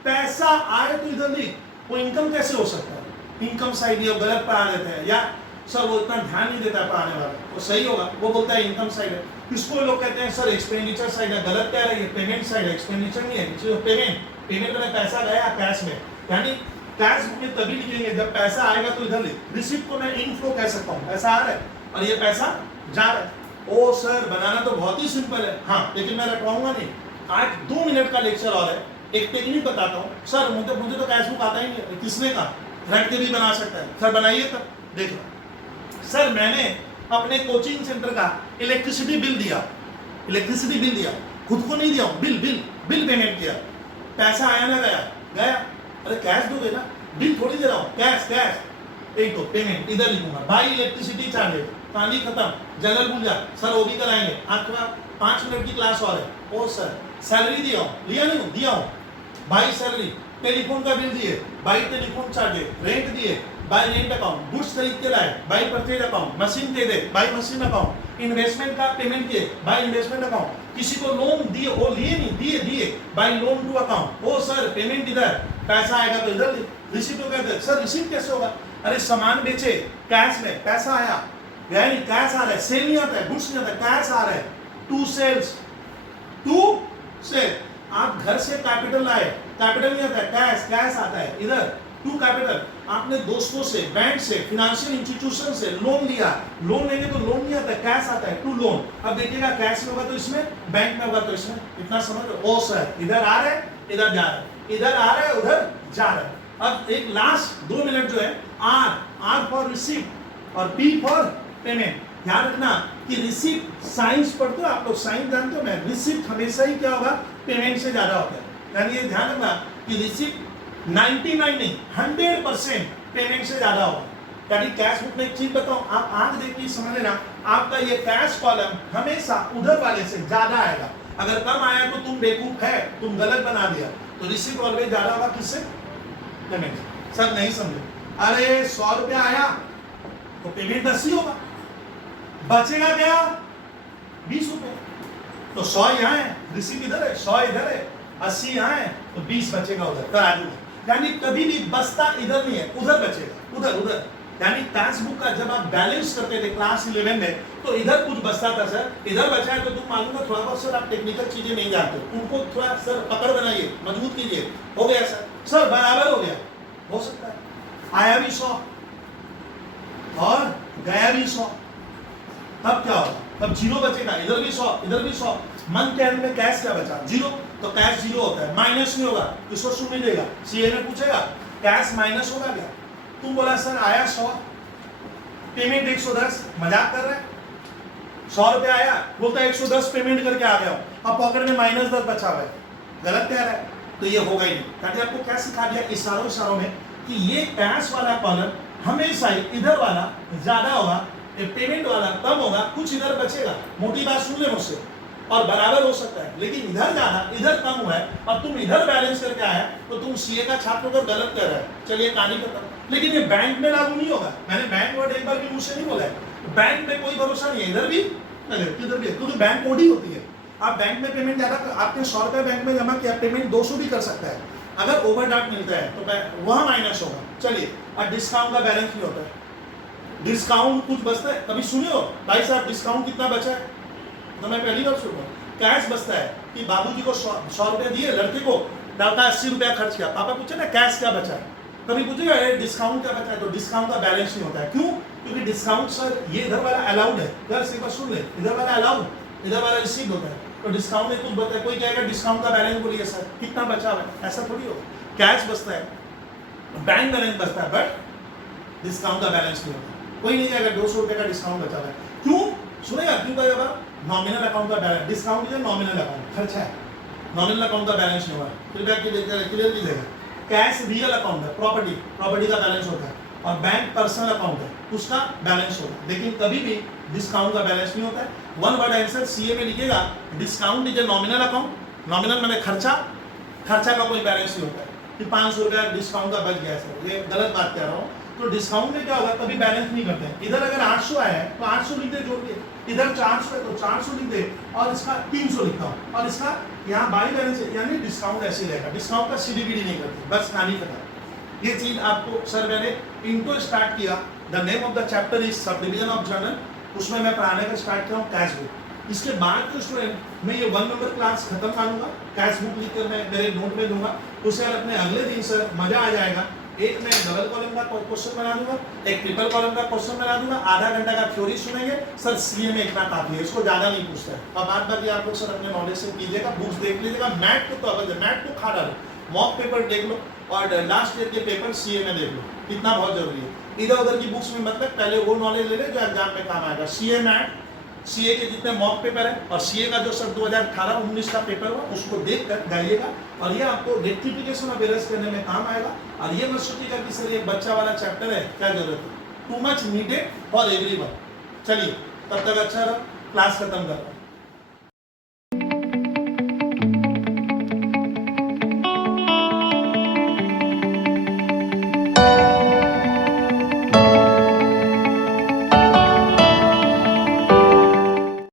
पैसा आए तो इधर लिख, वो इनकम कैसे हो सकता है? इनकम साइड ये गलत पढ़ा देते हैं, या सर वो इतना ध्यान नहीं देता पढ़ाने वाला, वो सही होगा, वो बोलता है इनकम साइड है। इसको लोग कहते हैं सर एक्सपेंडिचर साइड है, गलत कह रहे हैं, पेमेंट साइड है, एक्सपेंडिचर नहीं है, पेमेंट में पैसा गया कैश में, यानी कैश बुक में तभी लिखेंगे जब पैसा आएगा तो इधर लिख। रिसीप्ट को मैं इनफ्लो कह सकता हूँ, पैसा आ रहा है और ये पैसा जा रहा है। ओ सर बनाना तो बहुत ही सिंपल है, हाँ, लेकिन मैं रखवाऊंगा नहीं। आज 2 मिनट का लेक्चर और है, एक टेक्निक बताता हूँ। सर मुझे तो कैश बुक आता ही नहीं, किसने कहा? रट के भी बना सकता है। सर बनाइए तब देखो। सर मैंने अपने कोचिंग सेंटर का इलेक्ट्रिसिटी बिल दिया, खुद को नहीं दिया, बिल पेमेंट किया, पैसा आया ना गया, अरे कैश दोगे ना, बिल थोड़ी दे रहा हूँ, कैश। एक तो पेमेंट इधर लिखूंगा, भाई इलेक्ट्रिसिटी चार्जेस, पानी खत्म, जगल भूल जा, सर वो भी कराएंगे, आपका 5 मिनट की क्लास और है। ओ सर सैलरी दिया हूँ, दिया हूँ भाई सैलरी, टेलीफोन का बिल दिए, भाई टेलीफोन चार्जेस, रेंट दिए, बाय रेंट अकाउंट, गुड्स खरीद के लाए, बाय परचेज अकाउंट, मशीन दे दे, बाय मशीन अकाउंट, इन्वेस्टमेंट का पेमेंट किए, बाय इन्वेस्टमेंट अकाउंट, किसी को लोन दिए, वो लिए नहीं, दिए बाय लोन टू अकाउंट। ओ सर पेमेंट इधर, पैसा आएगा तो इधर रिसीप्ट होगा। सर रिसीप्ट कैसे होगा? अरे सामान बेचे कैश में, पैसा आया, गया नहीं, कैश आ रहा है, सेल नहीं आता है, गुड्स नहीं आता, कैश आ रहा है, टू सेल्स, आप घर से कैपिटल लाए, कैपिटल नहीं आता है, कैश आता है इधर, टू कैपिटल। आपने दोस्तों से, बैंक से, फाइनेंशियल इंस्टीट्यूशन से लोन लिया, लोन लेंगे तो लोन नहीं आता है, कैश आता है, टू लोन। अब देखिएगा कैश में होगा तो इसमें, बैंक में होगा तो इसमें, इतना समझ लो। ओ सर इधर आ रहा है, इधर जा रहा है, इधर आ रहा है, उधर जा रहा है। अब एक लास्ट 2 मिनट जो है, आर फॉर रिसीप्ट और पी फॉर पेमेंट। ध्यान रखना कि रिसीप्ट साइंस पढ़ते हो आप लोग, साइंस जानते हो, मैं रिसीप्ट हमेशा ही क्या होगा, पेमेंट से ज्यादा होता है। यानी ये ध्यान रखना कि रिसीप्ट 99 नहीं 100% पेमेंट से ज्यादा होगा। यानी कैश बुक में एक चीज बताऊं, आप आंख देख के समझ लेना, आपका ये कैश कॉलम हमेशा उधर वाले से ज्यादा आएगा। अगर कम आया तो तुम बेवकूफ है, तुम गलत बना दिया, तो रिसीप्ट ऑलवेज ज्यादा होगा किससे? पेमेंट। सर नहीं समझे, अरे 100 रुपया आया तो पेमेंट 10 ही होगा, बचेगा क्या? 20 रुपए। तो 100 यहाँ है, रिसीप्ट इधर है, 100 इधर है, 80 यहाँ है, तो 20 बचेगा उधर तराजू में। यानी कभी भी बचता इधर नहीं है, उधर बचेगा, उधर। यानी कैश बुक का जब आप बैलेंस करते थे क्लास 11 में, तो इधर कुछ बचता था सर, इधर बचा है तो तुम मालूम है थोड़ा बहुत सर आप टेक्निकल चीजें नहीं जानते, उनको थोड़ा सर पकड़ बनाइए, मजबूत कीजिए। हो गया सर बराबर हो गया, हो सकता है आया भी 100 और गया भी 100, तब क्या होगा? तब 0 बचेगा, इधर भी 100, इधर भी 100, मंथ के एंड में कैश क्या बचा, जीरो, तो कैश जीरो होता है, माइनस नहीं होगा, किसको शून्य देगा, सीए में पूछेगा कैश माइनस होगा क्या। तुम बोला सर आया 100, पेमेंट 110, मजाक कर रहे हैं, 100 रुपये आया, बोलता है 110 पेमेंट करके आ गया हूं, अब पॉकेट में -10 बचा हुआ है, गलत कह रहा है, तो ये होगा ही नहीं। ताकि आपको क्या सिखा दिया इशारों में कि ये कैश वाला कॉलम हमेशा ही इधर वाला ज्यादा होगा, पेमेंट वाला कम होगा, कुछ इधर बचेगा, मोटी बात सुन ले मुझसे, और बराबर हो सकता है, लेकिन इधर ज्यादा इधर कम हुआ है और तुम इधर बैलेंस करके आया तो तुम सीए का छात्र होकर गलत कर रहा है। चलिए कहानी खत्म। लेकिन ये बैंक में लागू नहीं होगा, मैंने बैंक वर्ड एक बार भी मुझसे नहीं बोला है, बैंक में कोई भरोसा नहीं है, इधर भी किधर भी, क्योंकि बैंक मोटी होती है। आप बैंक में पेमेंट ज्यादा, आपने 100 रुपये बैंक में जमा किया, पेमेंट 200 भी कर सकता है, अगर ओवरड्राफ्ट मिलता है तो वह माइनस होगा। चलिए, और डिस्काउंट का बैलेंस भी होता है, डिस्काउंट कुछ बचता है, कभी सुने हो भाई साहब डिस्काउंट कितना बचा है, तो मैं पहली बार सुन रहा हूँ। कैश बचता है कि बाबूजी को 100 रुपये दिए, लड़के को डालता 80 रुपया खर्च किया, पापा पूछे ना कैश क्या बचा है, कभी पूछेगा डिस्काउंट क्या बचा है, तो डिस्काउंट का बैलेंस नहीं होता है। क्यों? क्योंकि डिस्काउंट सर ये इधर वाला अलाउड है, घर से सुन ले, इधर वाला अलाउड, इधर वाला रिसीव होता है, तो डिस्काउंट में कुछ बता है, कोई कहेगा डिस्काउंट का बैलेंस बोलिए सर कितना बचा हुआ है, ऐसा थोड़ी होगा। कैश बचता है, बैंक बैलेंस बचता है, बट डिस्काउंट का बैलेंस नहीं होता। कोई नहीं कहेगा 200 रुपये का डिस्काउंट बचा हुआ है, क्यों सुनेगा, क्यों कहेगा, नॉमिनल अकाउंट का बैलेंस, डिस्काउंट है नॉमिनल अकाउंट, खर्चा है, नॉमिनल अकाउंट का बैलेंस नहीं हुआ है, क्लियर लीजिएगा। कैश रियल अकाउंट है, प्रॉपर्टी का बैलेंस होता है, और बैंक पर्सनल अकाउंट है, उसका बैलेंस होता है, लेकिन कभी भी डिस्काउंट का बैलेंस नहीं होता है। वन वर्ड आंसर सीए में लिखिएगा, discount is a nominal account, nominal मैंने खर्चा का कोई बैलेंस नहीं होता है कि 500 रुपया डिस्काउंट का बच गया सर, ये गलत बात कह रहा हूँ। तो डिस्काउंट में क्या होगा, कभी बैलेंस नहीं करते हैं। इधर अगर 800 आया है तो 800 लिख दे जोड़ के, इधर 400 है तो 400 लिख दे, और इसका 300 लिखता हूँ, और इसका यहाँ बाई बैलेंस है, यानी डिस्काउंट ऐसे रहेगा, डिस्काउंट का सीडीबीडी नहीं करते, बस कहानी खत्म। ये चीज आपको सर मैंने इंट्रो स्टार्ट किया, the name of the chapter is सब डिवीजन ऑफ जर्नल, उसमें मैं पढ़ाने का स्टार्ट किया हूँ कैश बुक। इसके बाद जो स्टूडेंट मैं ये 1 नंबर क्लास खत्म मानूंगा, कैश बुक लिखकर मैं मेरे नोट में दूंगा, उससे अपने अगले दिन सर मजा आ जाएगा। एक मैं डबल कॉलम का क्वेश्चन बना दूंगा, एक ट्रिपल कॉलम का क्वेश्चन बना दूंगा, आधा घंटा का थ्योरी सुनेंगे सर, सीए में इतना काफी है, इसको ज्यादा नहीं पूछता है। अब बात बाकी आप लोग सर अपने नॉलेज से कीजिएगा, बुक्स देख लीजिएगा, मैथ को तो अगर मैथ को खा डालो, मॉक पेपर देख लो, और लास्ट ईयर के पेपर सीए में देख लो, कितना बहुत जरूरी है। इधर उधर की बुक्स में मतलब पहले वो नॉलेज ले ले जो एग्जाम में काम आएगा। सीए मैथ, सीए के जितने मॉक पेपर है, और सीए का जो सर 2018-19 का पेपर हुआ उसको देख कर जाइएगा, और ये आपको रेक्टिफिकेशन ऑफ एरर्स करने में काम आएगा। और ये मत सोचिएगा कि सर ये बच्चा वाला चैप्टर है, क्या जरूरत है, too much needed for everyone. चलिए तब तक अच्छा रहो, क्लास खत्म कर रहा हूँ।